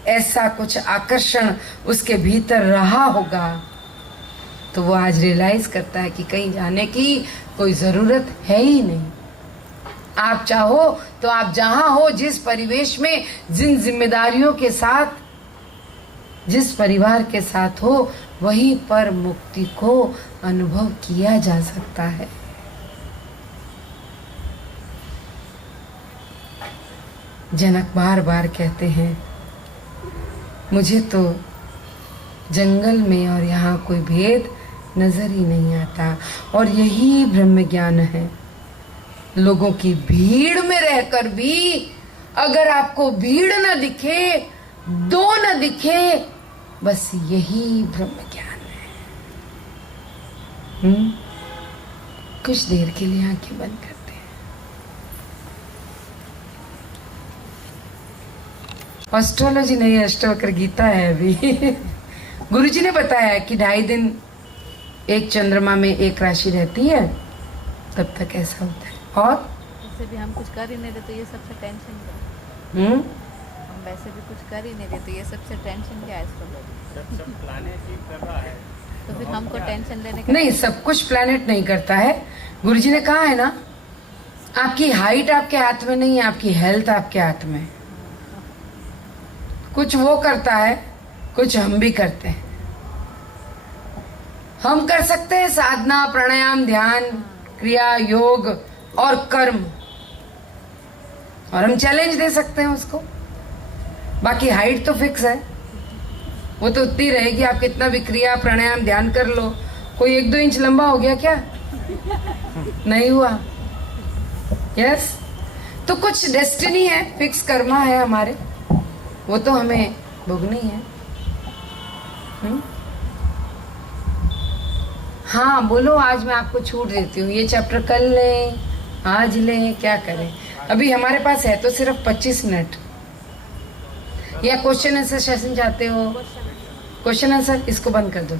ऐसा कुछ आकर्षण उसके भीतर रहा होगा. तो वो आज रियलाइज करता है कि कहीं जाने की कोई जरूरत है ही नहीं. आप चाहो तो आप जहां हो, जिस परिवेश में, जिन जिम्मेदारियों के साथ, जिस परिवार के साथ हो, वहीं पर मुक्ति को अनुभव किया जा सकता है. जनक बार बार कहते हैं मुझे तो जंगल में और यहाँ कोई भेद नजर ही नहीं आता. और यही ब्रह्म ज्ञान है. लोगों की भीड़ में रहकर भी अगर आपको भीड़ न दिखे, दो न दिखे, बस यही ब्रह्म ज्ञान है. कुछ देर के लिए आंखें बंद करते हैं. एस्ट्रोलॉजी नहीं, अष्टवक्र गीता है अभी. गुरुजी ने बताया कि 2.5 दिन एक चंद्रमा में एक राशि रहती है, तब तक ऐसा होता है। और वैसे भी हम कुछ कर ही नहीं रहे तो ये सबसे टेंशन क्या? हम वैसे भी कुछ कर ही नहीं रहे तो ये सबसे टेंशन क्या है इसको? सब प्लानिंग ही कर रहा है। तो फिर हमको टेंशन लेने का नहीं, सब कुछ प्लैनेट नहीं करता है। गुरुजी ने कहा है ना, आपकी हाइट आपके हाथ में नहीं है, आपकी हेल्थ आपके हाथ में। कुछ वो करता है, कुछ हम भी करते हैं। हम कर सकते हैं साधना, प्राणायाम, ध्यान, क्रिया, योग और कर्म, और हम चैलेंज दे सकते हैं उसको। बाकी हाइट तो फिक्स है, वो तो उतनी रहेगी। आप कितना भी क्रिया, प्राणायाम, ध्यान कर लो, कोई 1-2 इंच लंबा हो गया क्या? नहीं हुआ। यस, तो कुछ डेस्टिनी है, फिक्स कर्मा है हमारे, वो तो हमें भोगनी है। हाँ बोलो, आज मैं आपको छूट देती हूँ, ये चैप्टर कल लें, आज लें, क्या करें? अभी हमारे पास है तो सिर्फ 25 मिनट। या क्वेश्चन आंसर सेशन चाहते हो? क्वेश्चन आंसर, इसको बंद कर दो।